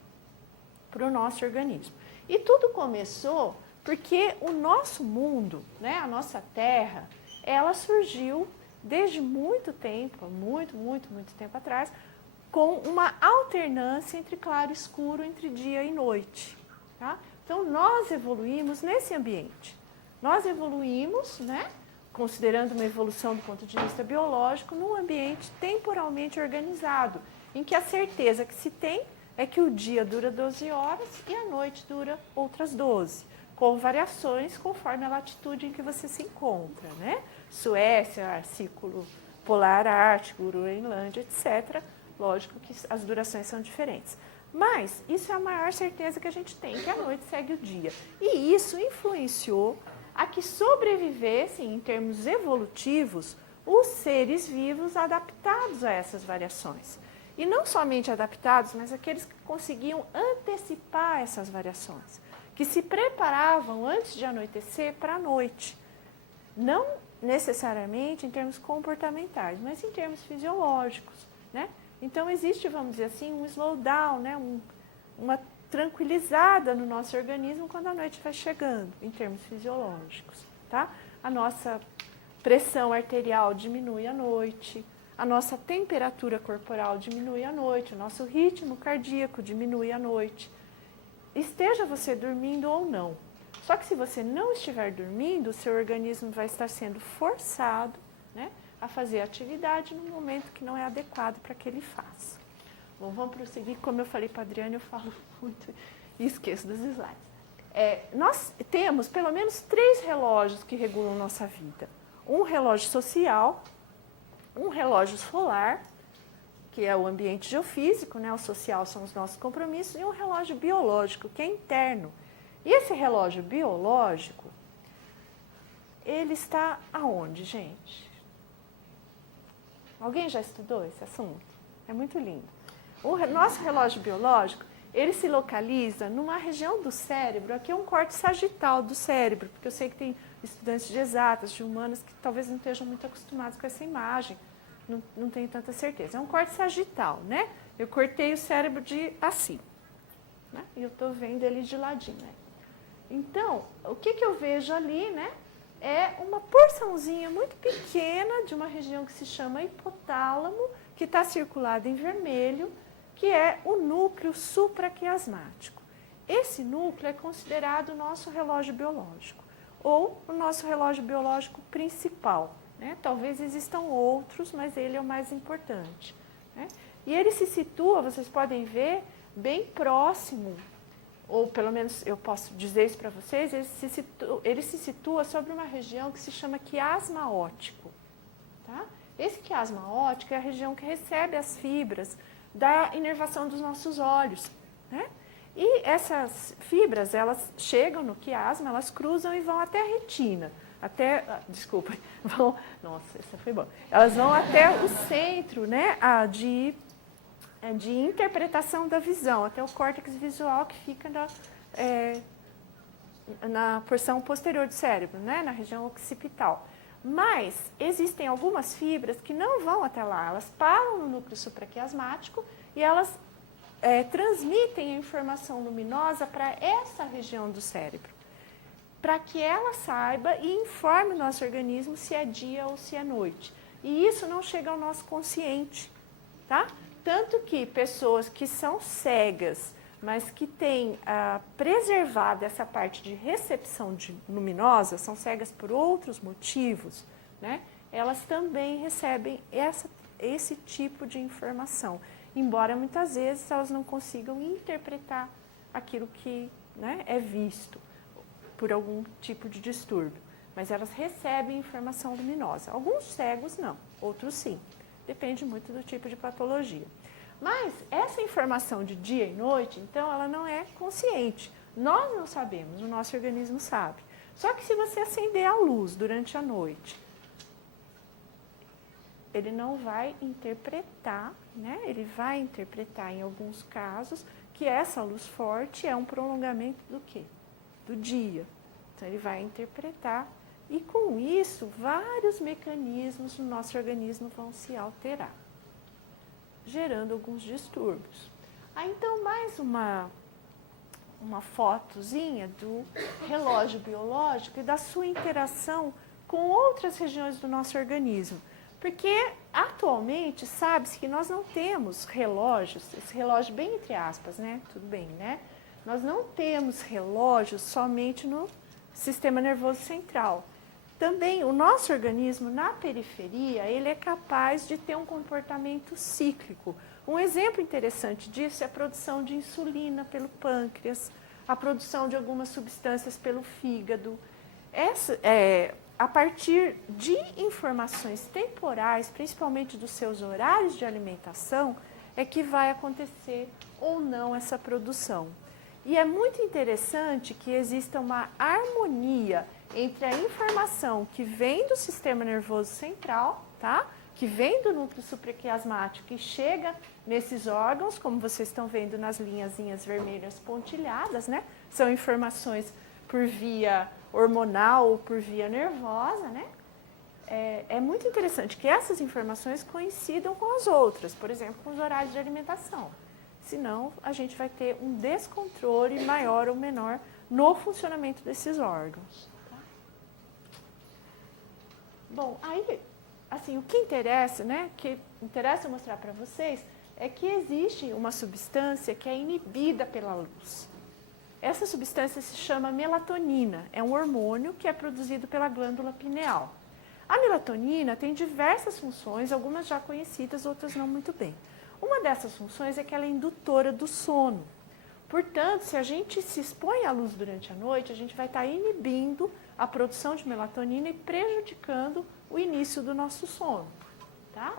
para o nosso organismo. E tudo começou porque o nosso mundo, né, a nossa Terra, ela surgiu desde muito tempo, muito tempo atrás, com uma alternância entre claro e escuro, entre dia e noite. Tá? Então, nós evoluímos nesse ambiente. Nós evoluímos, né, considerando uma evolução do ponto de vista biológico, num ambiente temporalmente organizado, em que a certeza que se tem é que o dia dura 12 horas e a noite dura outras 12. com variações conforme a latitude em que você se encontra, né? Suécia, círculo polar ártico, Groenlândia, etc. Lógico que as durações são diferentes. Mas isso é a maior certeza que a gente tem, que a noite segue o dia. E isso influenciou a que sobrevivessem, em termos evolutivos, os seres vivos adaptados a essas variações. E não somente adaptados, mas aqueles que conseguiam antecipar essas variações, que se preparavam antes de anoitecer para a noite. Não necessariamente em termos comportamentais, mas em termos fisiológicos, né? Então existe, vamos dizer assim, um slowdown, né? Uma tranquilizada no nosso organismo quando a noite vai chegando, em termos fisiológicos, tá? A nossa pressão arterial diminui à noite, a nossa temperatura corporal diminui à noite, o nosso ritmo cardíaco diminui à noite. Esteja você dormindo ou não. Só que se você não estiver dormindo, o seu organismo vai estar sendo forçado, né, a fazer atividade no momento que não é adequado para que ele faça. Bom, vamos prosseguir. Como eu falei para a Adriana, eu falo muito e esqueço dos slides. Nós temos pelo menos 3 relógios que regulam nossa vida. Um relógio social, um relógio solar, que é o ambiente geofísico, né? O social são os nossos compromissos, e um relógio biológico, que é interno. E esse relógio biológico, ele está aonde, gente? Alguém já estudou esse assunto? É muito lindo. O nosso relógio biológico, ele se localiza numa região do cérebro, aqui é um corte sagital do cérebro, porque eu sei que tem estudantes de exatas, de humanas, que talvez não estejam muito acostumados com essa imagem, não tenho tanta certeza. É um corte sagital, né? Eu cortei o cérebro de assim, né? E eu estou vendo ele de ladinho, né? Então, o que eu vejo ali, né? É uma porçãozinha muito pequena de uma região que se chama hipotálamo, que está circulada em vermelho, que é o núcleo supraquiasmático. Esse núcleo é considerado o nosso relógio biológico, ou o nosso relógio biológico principal, né? Talvez existam outros, mas ele é o mais importante, né? E ele se situa, vocês podem ver, bem próximo, ou pelo menos eu posso dizer isso para vocês, ele se situa sobre uma região que se chama quiasma óptico, tá? Esse quiasma óptico é a região que recebe as fibras da inervação dos nossos olhos, né? E essas fibras, elas chegam no quiasma, elas cruzam e vão até a retina, nossa, essa foi boa. Elas vão até o centro, né, de interpretação da visão, até o córtex visual que fica na porção posterior do cérebro, né, na região occipital. Mas existem algumas fibras que não vão até lá, elas param no núcleo supraquiasmático e elas transmitem a informação luminosa para essa região do cérebro, para que ela saiba e informe o nosso organismo se é dia ou se é noite. E isso não chega ao nosso consciente, tá? Tanto que pessoas que são cegas, mas que têm preservado essa parte de recepção luminosa, são cegas por outros motivos, né? Elas também recebem esse tipo de informação, embora muitas vezes elas não consigam interpretar aquilo que, né, é visto por algum tipo de distúrbio, mas elas recebem informação luminosa. Alguns cegos não, outros sim. Depende muito do tipo de patologia. Mas essa informação de dia e noite, então, ela não é consciente. Nós não sabemos, o nosso organismo sabe. Só que se você acender a luz durante a noite, ele não vai interpretar, né? Ele vai interpretar em alguns casos que essa luz forte é um prolongamento do quê? Do dia. Então, ele vai interpretar e, com isso, vários mecanismos no nosso organismo vão se alterar, gerando alguns distúrbios. Então, mais uma fotozinha do relógio biológico e da sua interação com outras regiões do nosso organismo. Porque, atualmente, sabe-se que nós não temos relógios, esse relógio bem entre aspas, né? Tudo bem, né? Nós não temos relógios somente no sistema nervoso central. Também o nosso organismo, na periferia, ele é capaz de ter um comportamento cíclico. Um exemplo interessante disso é a produção de insulina pelo pâncreas, a produção de algumas substâncias pelo fígado. A partir de informações temporais, principalmente dos seus horários de alimentação, é que vai acontecer ou não essa produção. E é muito interessante que exista uma harmonia entre a informação que vem do sistema nervoso central, tá? Que vem do núcleo supraquiasmático e chega nesses órgãos, como vocês estão vendo nas linhazinhas vermelhas pontilhadas, né? São informações por via hormonal ou por via nervosa, né? É muito interessante que essas informações coincidam com as outras, por exemplo, com os horários de alimentação. Senão, a gente vai ter um descontrole maior ou menor no funcionamento desses órgãos. Tá? Bom, aí, assim, o que interessa, né? Que interessa mostrar para vocês é que existe uma substância que é inibida pela luz. Essa substância se chama melatonina, é um hormônio que é produzido pela glândula pineal. A melatonina tem diversas funções, algumas já conhecidas, outras não muito bem. Uma dessas funções é que ela é indutora do sono. Portanto, se a gente se expõe à luz durante a noite, a gente vai estar inibindo a produção de melatonina e prejudicando o início do nosso sono. Tá?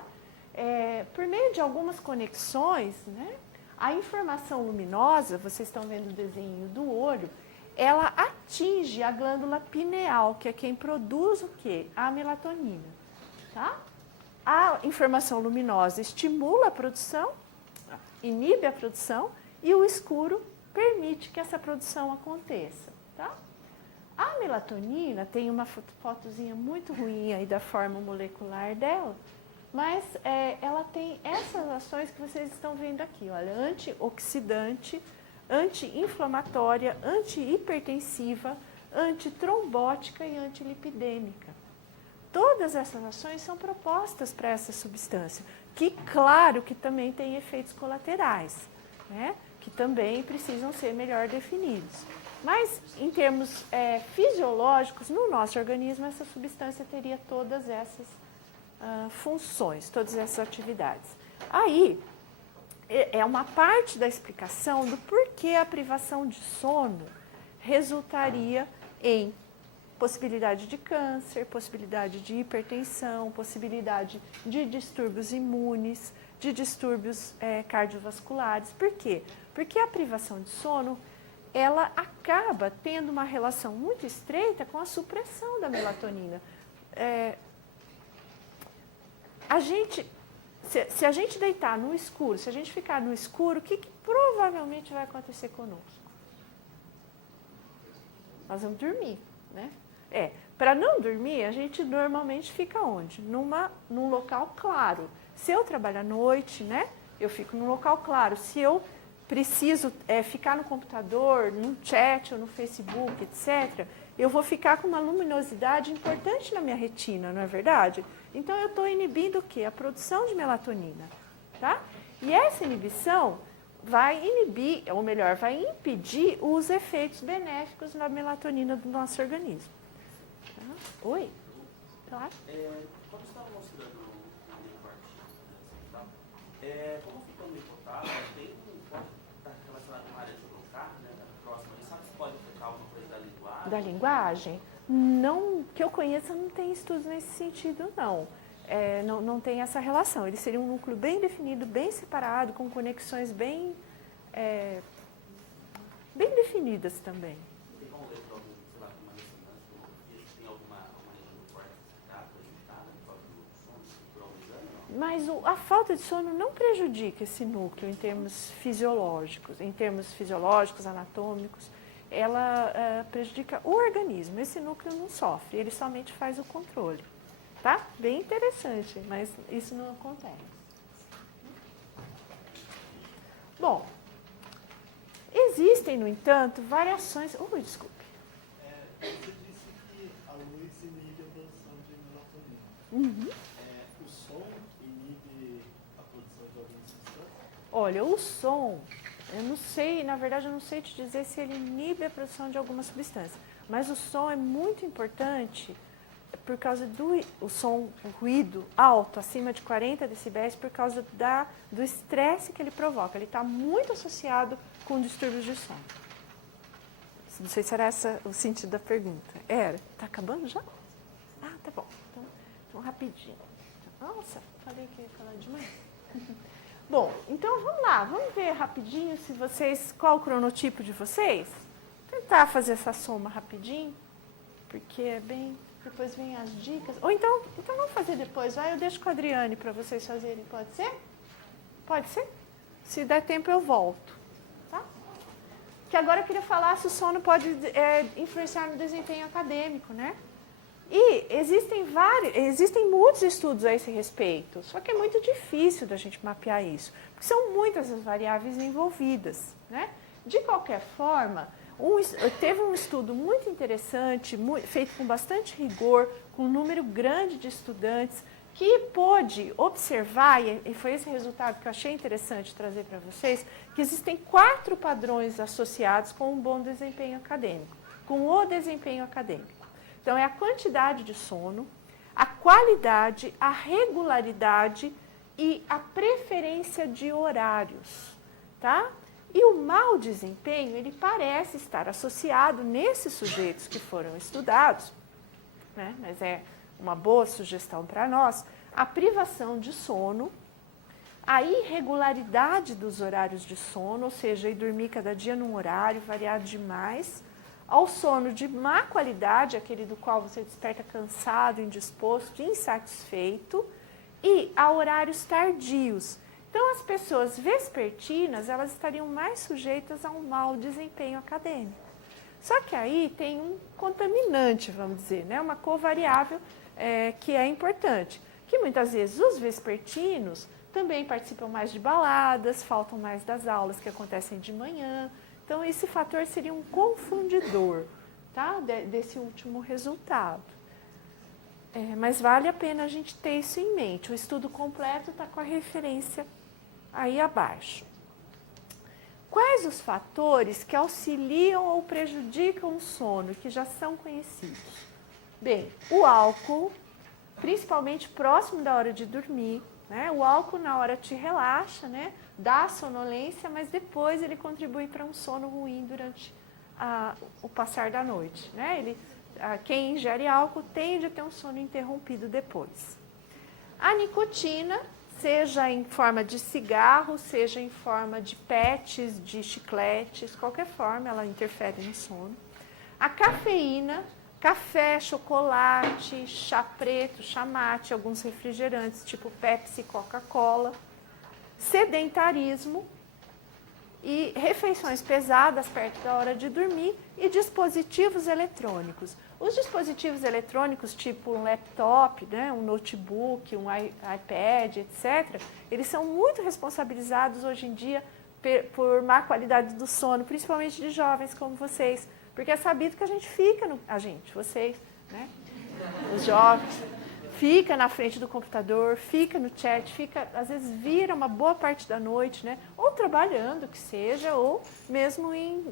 Por meio de algumas conexões, né? A informação luminosa, vocês estão vendo o desenho do olho, ela atinge a glândula pineal, que é quem produz o quê? A melatonina. Tá? A informação luminosa estimula a produção, inibe a produção, e o escuro permite que essa produção aconteça. Tá? A melatonina tem uma fotozinha muito ruim aí da forma molecular dela, mas ela tem essas ações que vocês estão vendo aqui, olha, antioxidante, anti-inflamatória, anti-hipertensiva, antitrombótica e antilipidêmica. Todas essas ações são propostas para essa substância, que claro que também tem efeitos colaterais, né? Que também precisam ser melhor definidos. Mas em termos fisiológicos, no nosso organismo, essa substância teria todas essas funções, todas essas atividades. Aí, é uma parte da explicação do porquê a privação de sono resultaria em possibilidade de câncer, possibilidade de hipertensão, possibilidade de distúrbios imunes, de distúrbios cardiovasculares. Por quê? Porque a privação de sono, ela acaba tendo uma relação muito estreita com a supressão da melatonina. Se a gente deitar no escuro, se a gente ficar no escuro, o que provavelmente vai acontecer conosco? Nós vamos dormir, né? Para não dormir, a gente normalmente fica onde? Num local claro. Se eu trabalho à noite, né? Eu fico num local claro. Se eu preciso ficar no computador, no chat ou no Facebook, etc., eu vou ficar com uma luminosidade importante na minha retina, não é verdade? Então, eu estou inibindo o quê? A produção de melatonina, tá? E essa inibição vai inibir, ou melhor, vai impedir os efeitos benéficos da melatonina do nosso organismo. Tá? Oi? Claro? Como você estava mostrando no quartinho, como ficou no hipotálago, pode estar relacionado com a área cerebral, né, próxima, sabe se pode afetar alguma coisa da linguagem? Da linguagem? Não, que eu conheça, não tem estudos nesse sentido, não. Não tem essa relação. Ele seria um núcleo bem definido, bem separado, com conexões bem definidas também. Tem como ler para algum, sei lá, uma ressonância, tem alguma região do córtex que está prejudicada por causa do sono, por algum exame ou não? Mas a falta de sono não prejudica esse núcleo em termos fisiológicos, anatômicos. Ela prejudica o organismo. Esse núcleo não sofre, ele somente faz o controle. Tá? Bem interessante, mas isso não acontece. Bom, existem, no entanto, variações... desculpe. Você disse que a luz inibe a produção de melatonina. Uhum. O som inibe a produção de algumas substâncias? Olha, o som, eu não sei, na verdade eu não sei te dizer se ele inibe a produção de alguma substância, mas o som é muito importante por causa do ruído alto, acima de 40 decibéis, por causa do estresse que ele provoca. Ele está muito associado com distúrbios de sono. Não sei se era esse o sentido da pergunta. Era. Está acabando já? Ah, tá bom. Então rapidinho. Nossa, falei que ia falar demais. Bom, então vamos lá. Vamos ver rapidinho se vocês... Qual o cronotipo de vocês? Tentar fazer essa soma rapidinho, porque é bem... Depois vem as dicas. Ou então vamos fazer depois. Vai, eu deixo com a Adriane para vocês fazerem. Pode ser? Pode ser? Se der tempo eu volto. Tá? Que agora eu queria falar se o sono pode influenciar no desempenho acadêmico, né? E existem muitos estudos a esse respeito, só que é muito difícil da gente mapear isso, porque são muitas as variáveis envolvidas, né? De qualquer forma, teve um estudo muito interessante, feito com bastante rigor, com um número grande de estudantes, que pôde observar, e foi esse resultado que eu achei interessante trazer para vocês, que existem 4 padrões associados com um bom desempenho acadêmico, com o desempenho acadêmico. Então, é a quantidade de sono, a qualidade, a regularidade e a preferência de horários, tá? E o mau desempenho, ele parece estar associado nesses sujeitos que foram estudados, né? Mas é uma boa sugestão para nós, a privação de sono, a irregularidade dos horários de sono, ou seja, ir dormir cada dia num horário variado demais, ao sono de má qualidade, aquele do qual você desperta cansado, indisposto, insatisfeito, e a horários tardios. Então, as pessoas vespertinas, elas estariam mais sujeitas a um mau desempenho acadêmico. Só que aí tem um contaminante, vamos dizer, né? Uma covariável que é importante, que muitas vezes os vespertinos também participam mais de baladas, faltam mais das aulas que acontecem de manhã. Então, esse fator seria um confundidor, tá? Desse último resultado. Mas vale a pena a gente ter isso em mente. O estudo completo está com a referência aí abaixo. Quais os fatores que auxiliam ou prejudicam o sono, que já são conhecidos? Bem, o álcool, principalmente próximo da hora de dormir, né? O álcool na hora te relaxa, né? Dá sonolência, mas depois ele contribui para um sono ruim durante o passar da noite, né? Quem ingere álcool tende a ter um sono interrompido depois. A nicotina, seja em forma de cigarro, seja em forma de pets, de chicletes, qualquer forma, ela interfere no sono. A cafeína, café, chocolate, chá preto, chá mate, alguns refrigerantes, tipo Pepsi, Coca-Cola. Sedentarismo e refeições pesadas perto da hora de dormir e dispositivos eletrônicos. Os dispositivos eletrônicos, tipo um laptop, né, um notebook, um iPad, etc., eles são muito responsabilizados hoje em dia por má qualidade do sono, principalmente de jovens como vocês, porque é sabido que a gente fica, vocês, né, os jovens, fica na frente do computador, fica no chat, às vezes vira uma boa parte da noite, né? Ou trabalhando, que seja, ou mesmo em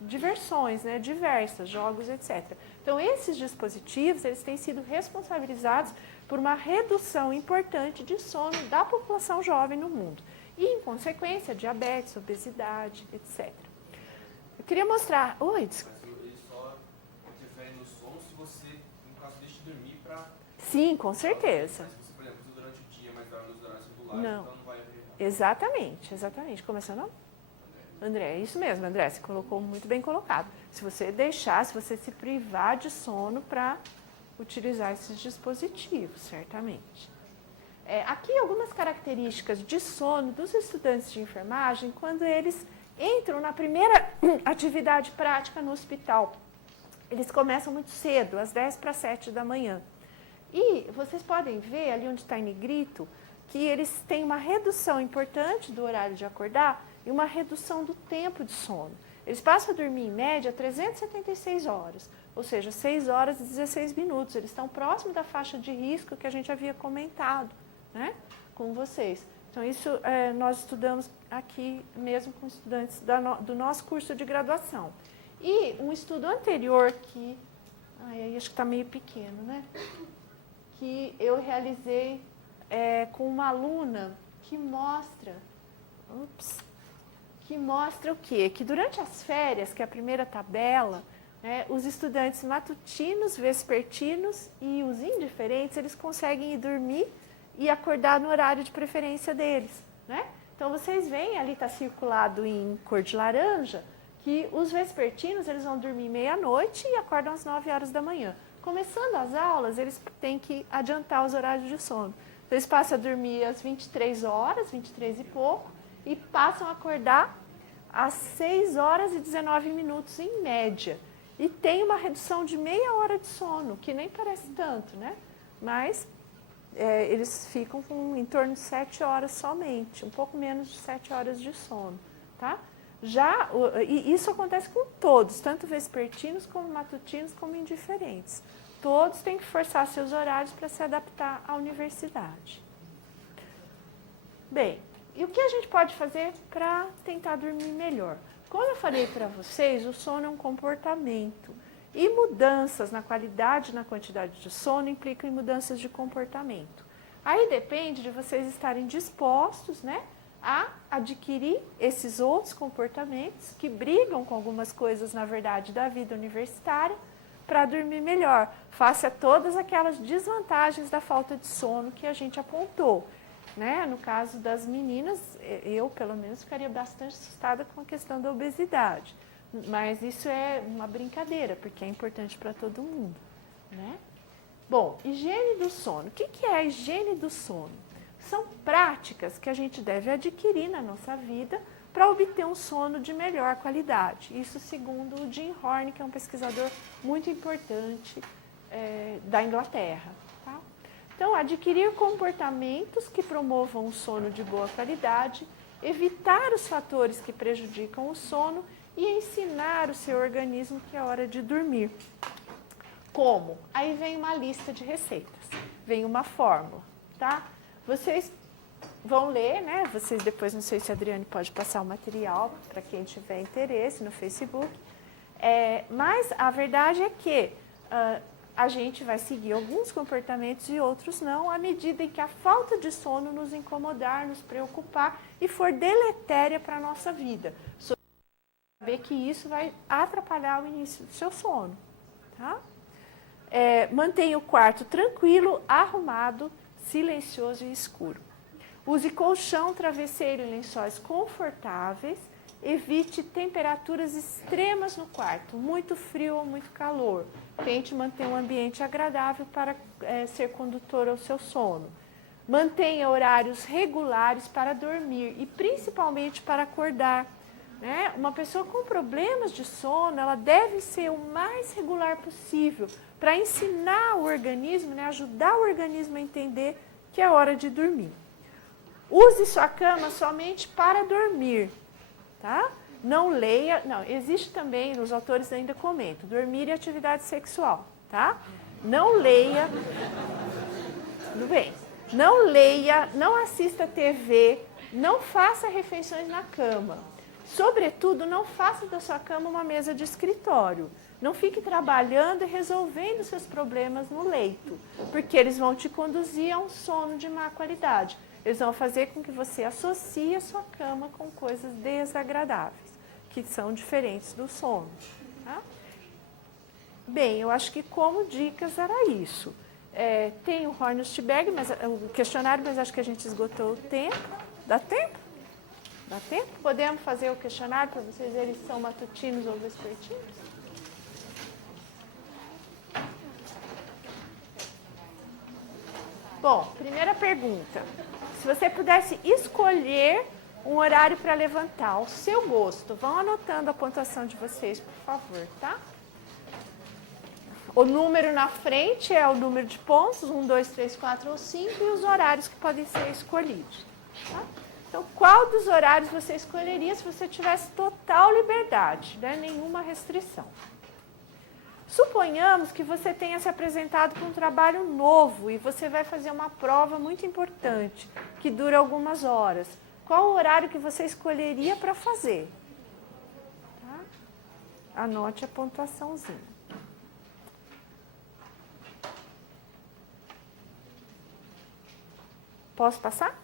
diversões, né? Diversas, jogos, etc. Então, esses dispositivos, eles têm sido responsabilizados por uma redução importante de sono da população jovem no mundo. E, em consequência, diabetes, obesidade, etc. Eu queria mostrar... Oi, desculpa. Mas ele só interfere no sono se você, no caso, deixa de dormir para... Sim, com certeza. Mas se você, por exemplo, usa durante o dia, mas dorme nos horários regulares, Não. então não vai haver... Exatamente. Como é seu nome? André, isso mesmo, André, você colocou muito bem colocado. Se você se privar de sono para utilizar esses dispositivos, certamente. Aqui algumas características de sono dos estudantes de enfermagem quando eles entram na primeira atividade prática no hospital. Eles começam muito cedo, às 10:50 da manhã. E vocês podem ver ali onde está em negrito que eles têm uma redução importante do horário de acordar e uma redução do tempo de sono. Eles passam a dormir em média 376 horas, ou seja, 6 horas e 16 minutos. Eles estão próximo da faixa de risco que a gente havia comentado, né, com vocês. Então, isso nós estudamos aqui mesmo com estudantes do nosso curso de graduação. E um estudo anterior que... acho que está meio pequeno, né? Que eu realizei com uma aluna que mostra... que mostra o quê? Que durante as férias, que é a primeira tabela, né, os estudantes matutinos, vespertinos e os indiferentes, eles conseguem ir dormir e acordar no horário de preferência deles, né? Então, vocês veem, ali está circulado em cor de laranja, que os vespertinos, eles vão dormir meia-noite e acordam às 9 horas da manhã. Começando as aulas, eles têm que adiantar os horários de sono. Então, eles passam a dormir às 23 horas, 23 e pouco, e passam a acordar às 6 horas e 19 minutos em média. E tem uma redução de meia hora de sono, que nem parece tanto, né? Mas eles ficam com em torno de 7 horas somente, um pouco menos de 7 horas de sono, tá? E isso acontece com todos, tanto vespertinos como matutinos, como indiferentes. Todos têm que forçar seus horários para se adaptar à universidade. Bem, e o que a gente pode fazer para tentar dormir melhor? Como eu falei para vocês, o sono é um comportamento. E mudanças na qualidade e na quantidade de sono implicam em mudanças de comportamento. Aí depende de vocês estarem dispostos, né, a adquirir esses outros comportamentos que brigam com algumas coisas, na verdade, da vida universitária para dormir melhor, face a todas aquelas desvantagens da falta de sono que a gente apontou. Né? No caso das meninas, eu, pelo menos, ficaria bastante assustada com a questão da obesidade. Mas isso é uma brincadeira, porque é importante para todo mundo. Né? Bom, higiene do sono. O que é a higiene do sono? São práticas que a gente deve adquirir na nossa vida para obter um sono de melhor qualidade. Isso segundo o Jim Horn, que é um pesquisador muito importante da Inglaterra. Tá? Então, adquirir comportamentos que promovam um sono de boa qualidade, evitar os fatores que prejudicam o sono e ensinar o seu organismo que é hora de dormir. Como? Aí vem uma lista de receitas, vem uma fórmula, tá? Vocês vão ler, né? Vocês depois, não sei se a Adriane pode passar o material para quem tiver interesse no Facebook. Mas a verdade é que a gente vai seguir alguns comportamentos e outros não, à medida em que a falta de sono nos incomodar, nos preocupar e for deletéria para a nossa vida. Saber que isso vai atrapalhar o início do seu sono. Tá? Mantenha o quarto tranquilo, arrumado, silencioso e escuro. Use colchão, travesseiro e lençóis confortáveis. Evite temperaturas extremas no quarto, muito frio ou muito calor. Tente manter um ambiente agradável para ser condutor ao seu sono. Mantenha horários regulares para dormir e principalmente para acordar. Né? Uma pessoa com problemas de sono, ela deve ser o mais regular possível para ensinar o organismo, né? Ajudar o organismo a entender que é hora de dormir. Use sua cama somente para dormir. Tá? Não leia, não, existe também, os autores ainda comentam, dormir e atividade sexual, tá? Não leia, tudo bem, não leia, não assista TV, não faça refeições na cama. Sobretudo, não faça da sua cama uma mesa de escritório. Não fique trabalhando e resolvendo seus problemas no leito, porque eles vão te conduzir a um sono de má qualidade. Eles vão fazer com que você associe a sua cama com coisas desagradáveis, que são diferentes do sono. Tá? Bem, eu acho que como dicas era isso. Tem o Horn-Stibeg, o questionário, mas acho que a gente esgotou o tempo. Dá tempo? Dá tempo? Podemos fazer o questionário para vocês verem se são matutinos ou vespertinos? Bom, primeira pergunta. Se você pudesse escolher um horário para levantar, ao seu gosto, vão anotando a pontuação de vocês, por favor, tá? O número na frente é o número de pontos, 1, 2, 3, 4 ou 5, e os horários que podem ser escolhidos. Tá? Então, qual dos horários você escolheria se você tivesse total liberdade, né? Nenhuma restrição? Suponhamos que você tenha se apresentado para um trabalho novo e você vai fazer uma prova muito importante, que dura algumas horas. Qual o horário que você escolheria para fazer? Tá? Anote a pontuaçãozinha. Posso passar?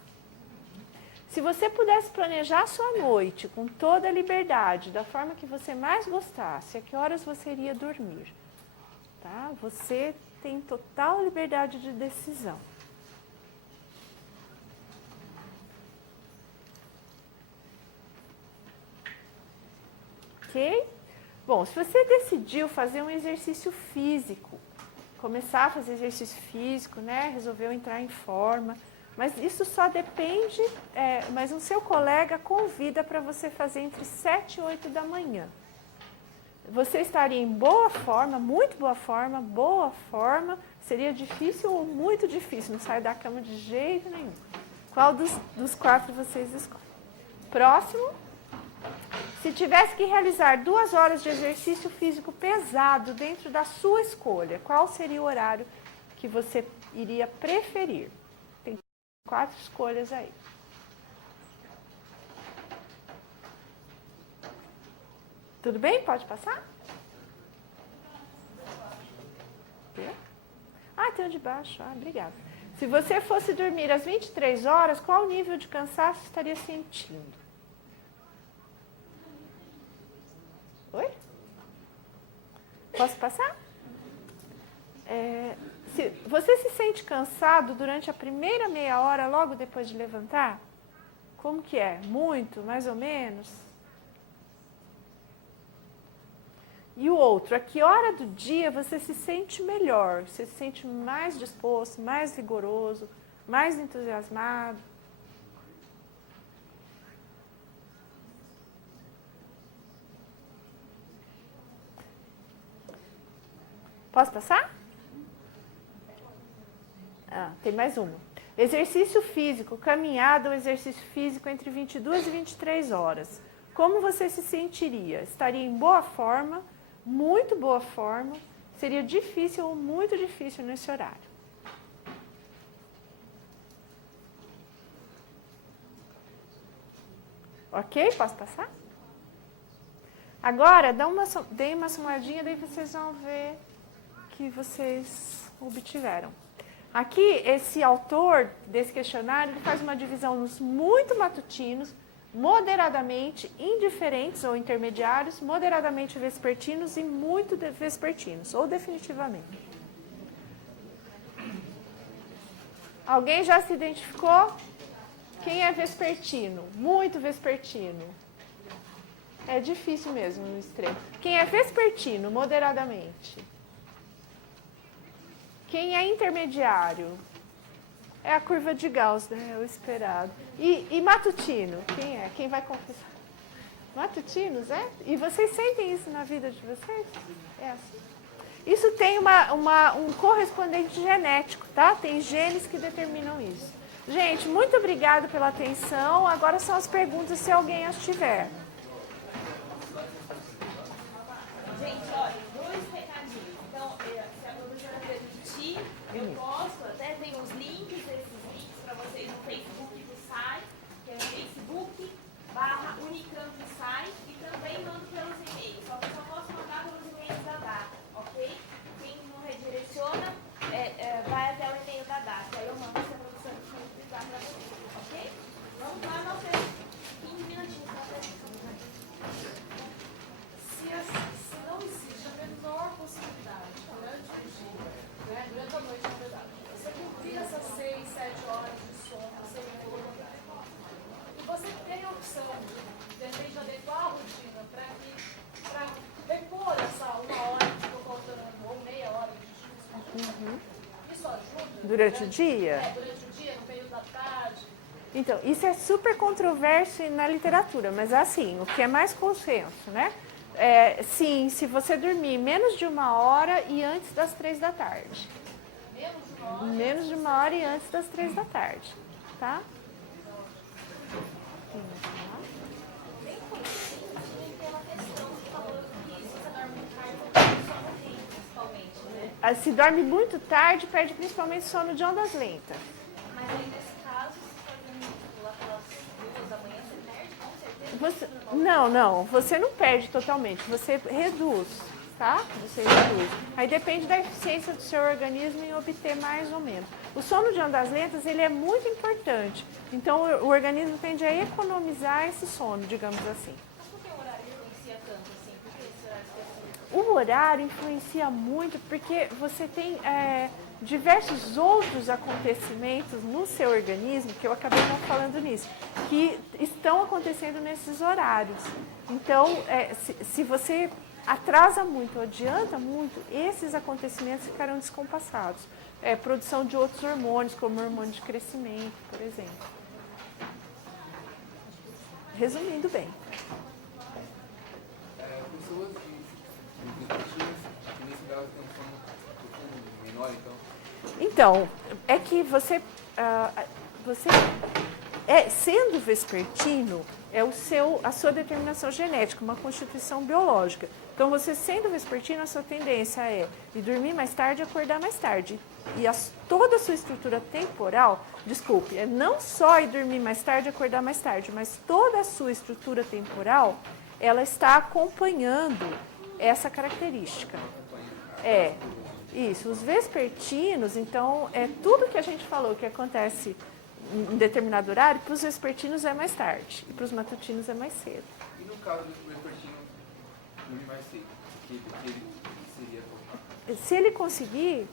Se Se você pudesse planejar a sua noite com toda a liberdade, da forma que você mais gostasse, a que horas você iria dormir? Tá? Você tem total liberdade de decisão. Ok? Bom, se você decidiu fazer um exercício físico, começar a fazer exercício físico, né? Resolveu entrar em forma, mas isso só depende, mas o seu colega convida para você fazer entre 7 e 8 da manhã. Você estaria em boa forma, muito boa forma, seria difícil ou muito difícil, não sai da cama de jeito nenhum. Qual dos 4 vocês escolhem? Próximo. Se tivesse que realizar 2 horas de exercício físico pesado dentro da sua escolha, qual seria o horário que você iria preferir? Tem 4 escolhas aí. Tudo bem? Pode passar? Ah, tem um de baixo. Ah, obrigada. Se você fosse dormir às 23 horas, qual nível de cansaço estaria sentindo? Oi? Posso passar? Se você se sente cansado durante a primeira meia hora, logo depois de levantar? Como que é? Muito? Mais ou menos? E o outro, a que hora do dia você se sente melhor? Você se sente mais disposto, mais vigoroso, mais entusiasmado? Posso passar? Tem mais uma. Exercício físico, caminhada ou exercício físico entre 22 e 23 horas. Como você se sentiria? Estaria em boa forma, muito boa forma? Seria difícil ou muito difícil nesse horário? Ok? Posso passar? Agora, deem uma somadinha, daí vocês vão ver que vocês obtiveram. Aqui, esse autor desse questionário, ele faz uma divisão nos muito matutinos, moderadamente indiferentes ou intermediários, moderadamente vespertinos e muito vespertinos, ou definitivamente. Alguém já se identificou? Quem é vespertino? Muito vespertino. É difícil mesmo no extremo. Quem é vespertino, moderadamente? Quem é intermediário? É a curva de Gauss, né? É o esperado. E matutino? Quem é? Quem vai confessar? Matutinos, é? E vocês sentem isso na vida de vocês? É assim? Isso tem um correspondente genético, tá? Tem genes que determinam isso. Gente, muito obrigada pela atenção. Agora são as perguntas, se alguém as tiver. Gente, olha, 2 recadinhos. Então, se a professora permitir, eu posto, até tem os links, esses links para vocês no Facebook do SAI, que é o Facebook.com/Unicamp-SAI, e também mando pelos e-mails. Só que eu só posso mandar pelos e-mails da DATA, ok? Quem não redireciona, vai até o e-mail da DATA. Aí eu mando se a professora disponibilizar para vocês, ok? Vamos lá, não sei. 15 minutinhos para a apresentação. Se não existe a menor possibilidade durante o dia, né, durante a noite, na verdade, você cumprir essas 6, 7 horas de sono, você falou, e você tem a opção de repente adequar a rotina para repor essa 1 hora que ficou faltando, ou meia hora de descanso, isso ajuda? Durante o dia? Durante o dia, no período da tarde. Então, isso é super controverso na literatura, mas assim, o que é mais consenso, né? Sim, se você dormir menos de 1 hora e antes das 3 da tarde. Menos de 1 hora e antes das 3 da tarde, tá? Bem curtinho, tem uma questão que falou que se você dorme muito tarde, você sono lento, principalmente, né? Se dorme muito tarde, perde principalmente sono de ondas lentas. Mas aí, nesse caso, se for dormir lá pelas 2 da manhã, você perde, com certeza? Não, você não perde totalmente, você reduz, tá? Você reduz. Aí depende da eficiência do seu organismo em obter mais ou menos. O sono de ondas lentas, ele é muito importante. Então, o organismo tende a economizar esse sono, digamos assim. Mas por que o horário influencia tanto assim? Por que esse horário específico? O horário influencia muito porque você tem diversos outros acontecimentos no seu organismo, que eu acabei não falando nisso, que estão acontecendo nesses horários. Então, se você atrasa muito, adianta muito, esses acontecimentos ficarão descompassados. Produção de outros hormônios, como o hormônio de crescimento, por exemplo. Resumindo bem. Pessoas que nesse grau têm um sono menor, Então, é que você sendo vespertino, é a sua determinação genética, uma constituição biológica. Então, você sendo vespertino, a sua tendência é ir dormir mais tarde e acordar mais tarde. E toda a sua estrutura temporal, não só ir dormir mais tarde e acordar mais tarde, mas toda a sua estrutura temporal, ela está acompanhando essa característica. Isso. Os vespertinos, então, tudo que a gente falou que acontece em determinado horário, para os vespertinos é mais tarde e para os matutinos é mais cedo. E no caso do vespertino dormir mais cedo, que ele seria tocar? Se ele conseguir,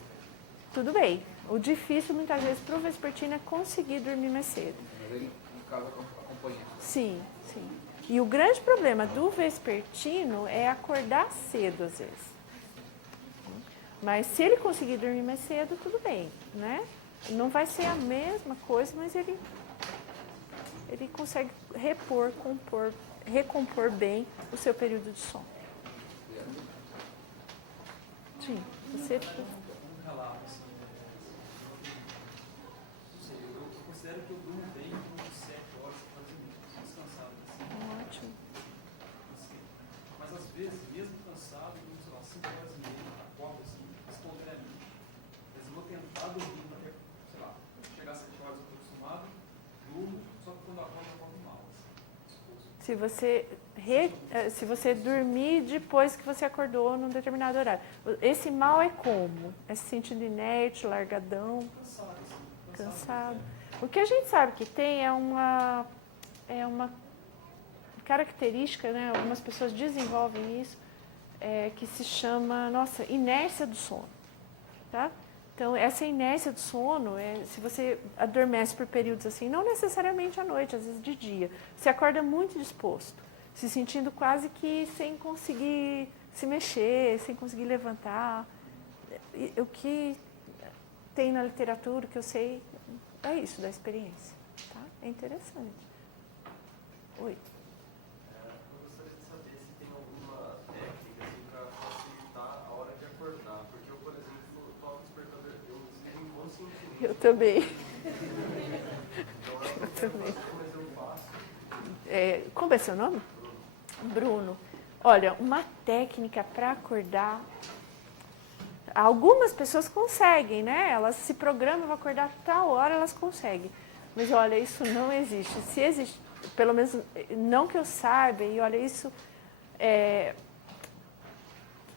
tudo bem. O difícil, muitas vezes, para o vespertino é conseguir dormir mais cedo. Mas ele, no caso, acompanha. Sim, sim. E o grande problema do vespertino é acordar cedo, às vezes. Mas se ele conseguir dormir mais cedo, tudo bem, né? Não vai ser a mesma coisa, mas ele consegue recompor bem o seu período de sono. Sim, você... Um relato, assim, não sei, eu considero que eu durmo bem por 7 horas, por exemplo, descansado, assim. Ótimo. Mas às vezes, mesmo cansado, eu, sei lá, 5 horas e meia, acordo assim, espontaneamente. Às vezes eu vou tentar dormir, até, sei lá, chegar às 7 horas eu estou acostumado, durmo, só que quando acordo eu acordo mal, assim, disposto. Se você dormir depois que você acordou num determinado horário. Esse mal é como? É se sentindo inerte, largadão, cansado. O que a gente sabe que tem é uma característica, né? Algumas pessoas desenvolvem isso, que se chama, inércia do sono. Tá? Então, essa inércia do sono, se você adormece por períodos assim, não necessariamente à noite, às vezes de dia, você acorda muito disposto, se sentindo quase que sem conseguir se mexer, sem conseguir levantar. O que tem na literatura, que eu sei, é isso, da experiência. Tá? É interessante. Oi. Eu gostaria de saber se tem alguma técnica assim, para facilitar a hora de acordar. Porque eu, por exemplo, toco o despertador, eu desligo inconscientemente. Eu também. Então eu também. Mas eu faço. Como é seu nome? Bruno. Olha, uma técnica para acordar. Algumas pessoas conseguem, né? Elas se programam para acordar tal hora, elas conseguem. Mas olha, isso não existe. Se existe, pelo menos não que eu saiba, e olha, isso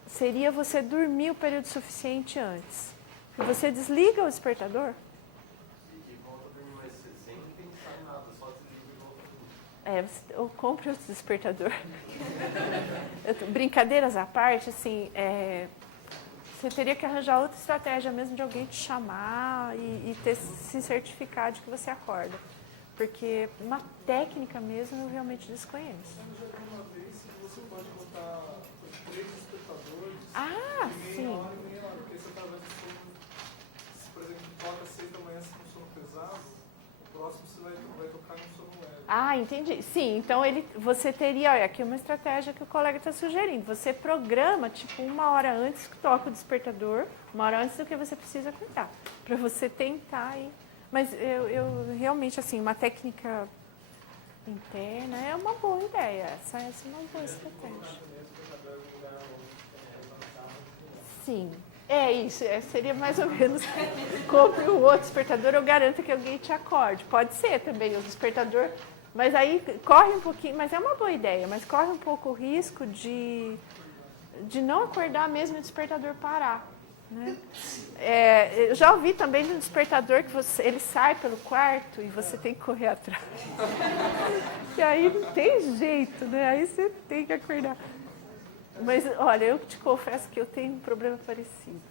seria você dormir o período suficiente antes. E você desliga o despertador. E volta a dormir mais cedo, sem pensar em nada, só desliga e volta a dormir. Ou compre outro despertador. Brincadeiras à parte, assim, você teria que arranjar outra estratégia mesmo de alguém te chamar e se certificar de que você acorda. Porque uma técnica mesmo eu realmente desconheço. Eu já vi uma vez que você pode botar 3 despertadores. Sim. Meia hora e meia hora. Porque você talvez, se por exemplo, toca às 6 da manhã com um sono pesado, o próximo você vai tocar no sono leve. Entendi. Sim, então você teria, olha, aqui uma estratégia que o colega está sugerindo. Você programa, tipo, 1 hora antes que toca o despertador, 1 hora antes do que você precisa acordar, para você tentar ir. Mas eu realmente, assim, uma técnica interna é uma boa ideia. Essa é uma boa estratégia. Sim. Isso. Seria mais ou menos, compre o outro despertador, eu garanto que alguém te acorde. Pode ser também o despertador, mas aí corre um pouquinho, mas é uma boa ideia, mas corre um pouco o risco de de não acordar mesmo e o despertador parar. Né? Eu já ouvi também de um despertador que ele sai pelo quarto e você tem que correr atrás. E aí não tem jeito, né? Aí você tem que acordar. Mas, olha, eu te confesso que eu tenho um problema parecido.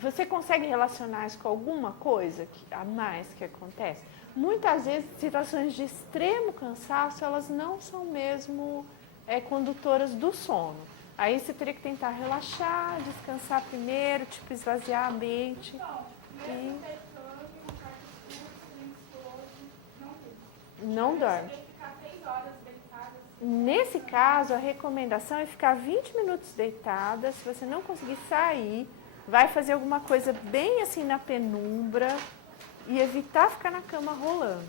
Você consegue relacionar isso com alguma coisa a mais que acontece? Muitas vezes, situações de extremo cansaço, elas não são mesmo condutoras do sono. Aí você teria que tentar relaxar, descansar primeiro, tipo esvaziar a mente. Não dorme. Nesse caso, a recomendação é ficar 20 minutos deitada. Se você não conseguir sair, vai fazer alguma coisa bem assim na penumbra e evitar ficar na cama rolando.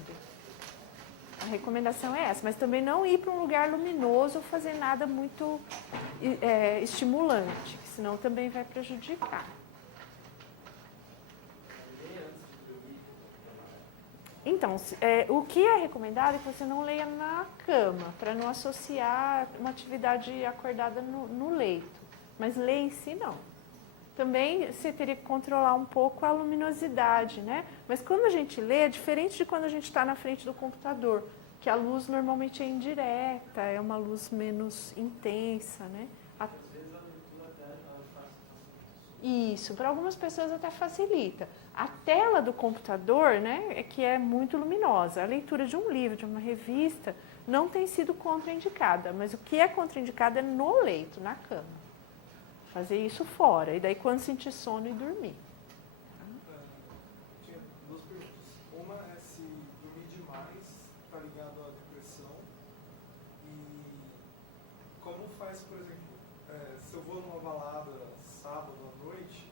A recomendação é essa, mas também não ir para um lugar luminoso ou fazer nada muito estimulante, senão também vai prejudicar. Então, o que é recomendado é que você não leia na cama, para não associar uma atividade acordada no leito. Mas ler em si, não. Também você teria que controlar um pouco a luminosidade, né? Mas quando a gente lê, é diferente de quando a gente está na frente do computador, que a luz normalmente é indireta, é uma luz menos intensa, né? Às vezes a leitura dela faz. Isso, para algumas pessoas até facilita. A tela do computador, né, é que é muito luminosa. A leitura de um livro, de uma revista, não tem sido contraindicada, mas o que é contraindicado é no leito, na cama. Fazer isso fora, e daí quando sentir sono e dormir. Tinha duas perguntas. Uma é se dormir demais está ligado à depressão. E como faz, por exemplo, se eu vou numa balada sábado à noite,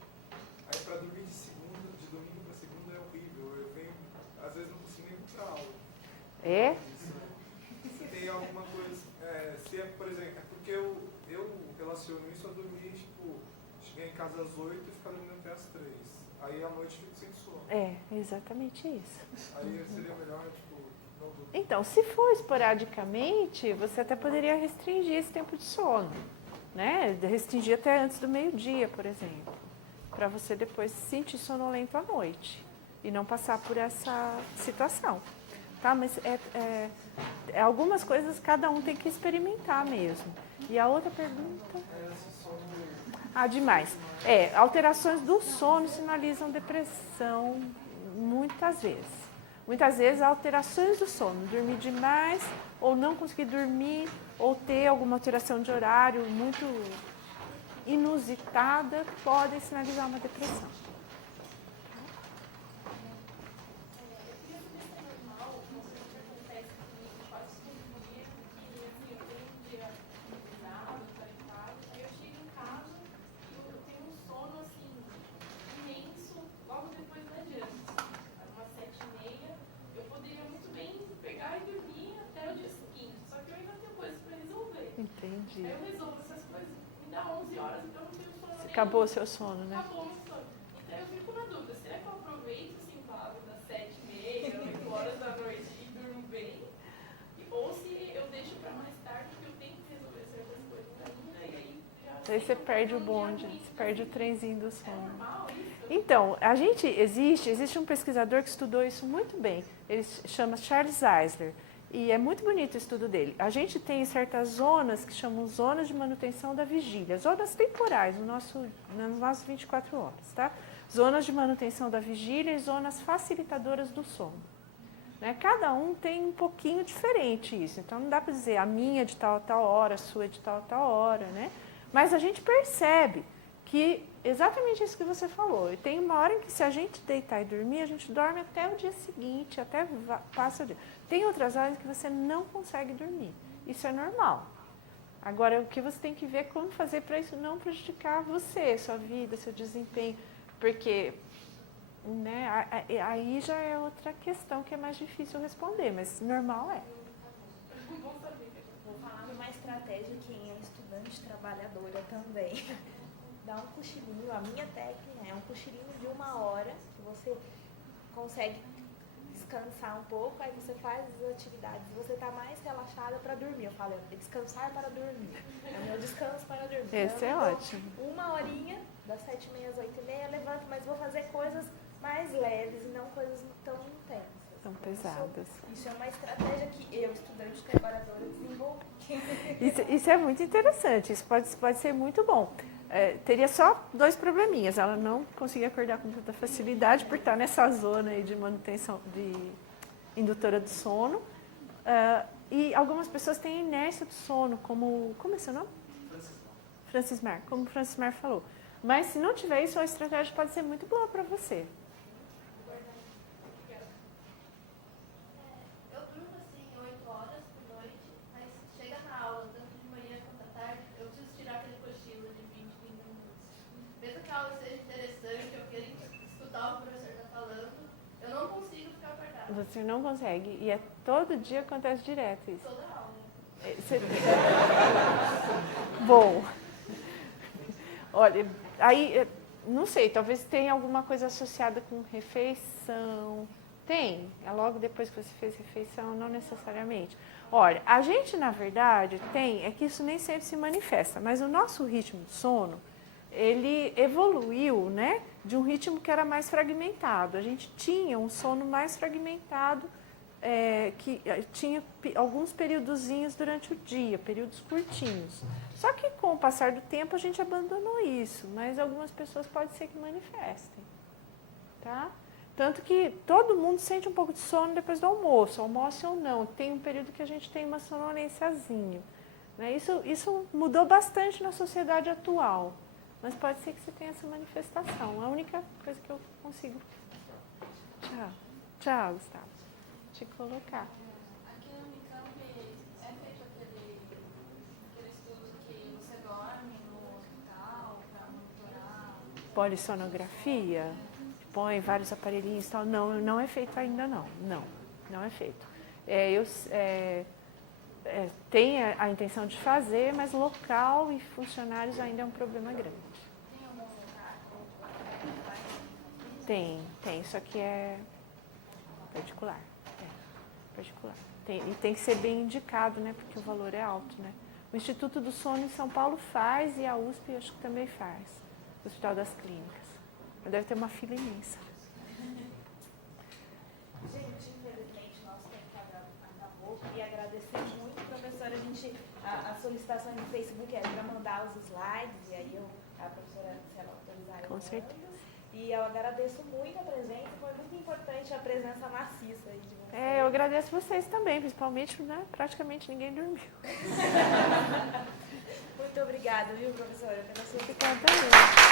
aí para dormir de domingo para segunda é horrível. Eu venho, às vezes não consigo nem ir para aula. É? Se tem alguma coisa, se é, por exemplo, é porque eu relaciono isso a dormir, tipo, chegar em casa às 8 e ficar dormindo até às 3. Aí à noite fico sem sono. É, exatamente isso. Aí seria melhor, tipo, não dormir. Então, se for esporadicamente, você até poderia restringir esse tempo de sono, né? Restringir até antes do meio-dia, por exemplo, para você depois se sentir sonolento à noite e não passar por essa situação. Tá? Mas algumas coisas cada um tem que experimentar mesmo. E a outra pergunta? Demais. Alterações do sono sinalizam depressão muitas vezes. Muitas vezes alterações do sono, dormir demais ou não conseguir dormir ou ter alguma alteração de horário muito inusitada podem sinalizar uma depressão. Entendi. Aí eu resolvo essas coisas, me dá 11 horas, então eu não tenho sono nenhum. Acabou o seu sono, né? Acabou o meu sono. Então eu fico na dúvida, será que eu aproveito assim, das 7h30, 8 horas da noite e durmo bem? Ou se eu deixo pra mais tarde, porque eu tenho que resolver certas coisas ainda, e aí já... Aí você perde o bonde, você perde o trenzinho do sono. É normal isso? Então, existe um pesquisador que estudou isso muito bem. Ele chama Charles Eisler. E é muito bonito o estudo dele. A gente tem certas zonas que chamam zonas de manutenção da vigília, zonas temporais nas nossas 24 horas, tá? Zonas de manutenção da vigília e zonas facilitadoras do sono. Né? Cada um tem um pouquinho diferente isso, então não dá para dizer a minha é de tal a tal hora, a sua é de tal a tal hora, né? Mas a gente percebe que exatamente isso que você falou. E tem uma hora em que se a gente deitar e dormir, a gente dorme até o dia seguinte, até passa o dia. Tem outras horas que você não consegue dormir. Isso é normal. Agora, o que você tem que ver é como fazer para isso não prejudicar você, sua vida, seu desempenho. Porque né, aí já é outra questão que é mais difícil responder, mas normal é. Vou falar uma estratégia quem é estudante trabalhadora também. Dá um cochilinho, a minha técnica é um cochilinho de 1 hora, que você consegue descansar um pouco, aí você faz as atividades, você está mais relaxada para dormir. Eu falo, é descansar para dormir. É o meu descanso para dormir. Esse é ótimo. Uma horinha, das 7h30 às 8h30, eu levanto, mas vou fazer coisas mais leves e não coisas tão intensas. Tão pesadas. Isso é uma estratégia que eu, estudante trabalhadora, desenvolvi. Isso é muito interessante, isso pode ser muito bom. Teria só 2 probleminhas. Ela não conseguia acordar com tanta facilidade por estar nessa zona aí de manutenção de indutora do sono. E algumas pessoas têm inércia do sono, como é seu nome? Francis Mar, como o Francis Mar falou. Mas se não tiver isso, a estratégia pode ser muito boa para você. Eu durmo assim 8 horas por noite, mas chega na aula, tanto de manhã quanto à tarde, eu preciso tirar aquele cochilo de 20 minutos. Mesmo que a aula seja interessante, eu quero escutar o que o professor está falando, eu não consigo ficar acordada. Você não consegue. E todo dia acontece direto isso. Toda aula. Bom. Olha, aí, não sei, talvez tenha alguma coisa associada com refeição. Tem, é logo depois que você fez refeição, não necessariamente. Olha, a gente, na verdade, é que isso nem sempre se manifesta, mas o nosso ritmo de sono, ele evoluiu, né, de um ritmo que era mais fragmentado. A gente tinha um sono mais fragmentado, que tinha alguns períodozinhos durante o dia, períodos curtinhos. Só que com o passar do tempo a gente abandonou isso, mas algumas pessoas pode ser que manifestem, tá? Tanto que todo mundo sente um pouco de sono depois do almoço, almoce ou não. Tem um período que a gente tem uma sonolênciazinha, né? Isso mudou bastante na sociedade atual, mas pode ser que você tenha essa manifestação. A única coisa que eu consigo... Tchau, Gustavo. Te colocar. Aqui no Unicamp é feito aquele estudo que você dorme no hospital para monitorar? Polissonografia, põe vários aparelhinhos e tal. Não é feito ainda não. Não é feito. Tem a intenção de fazer, mas local e funcionários ainda é um problema grande. Tem algum lugar? Tem, só que é particular. E tem que ser bem indicado, né? Porque o valor é alto, né? O Instituto do Sono em São Paulo faz e a USP acho que também faz. O Hospital das Clínicas. Deve ter uma fila imensa. Gente, infelizmente, nosso tempo acabou. Queria agradecer muito, professora. As solicitações no Facebook é para mandar os slides, e aí a professora, se ela autorizar, eu Com certeza. E eu agradeço muito a presença, foi muito importante a presença maciça aí de vocês. Eu agradeço vocês também, principalmente, né? Praticamente ninguém dormiu. Muito obrigada, viu, professora, pela sua... Obrigada.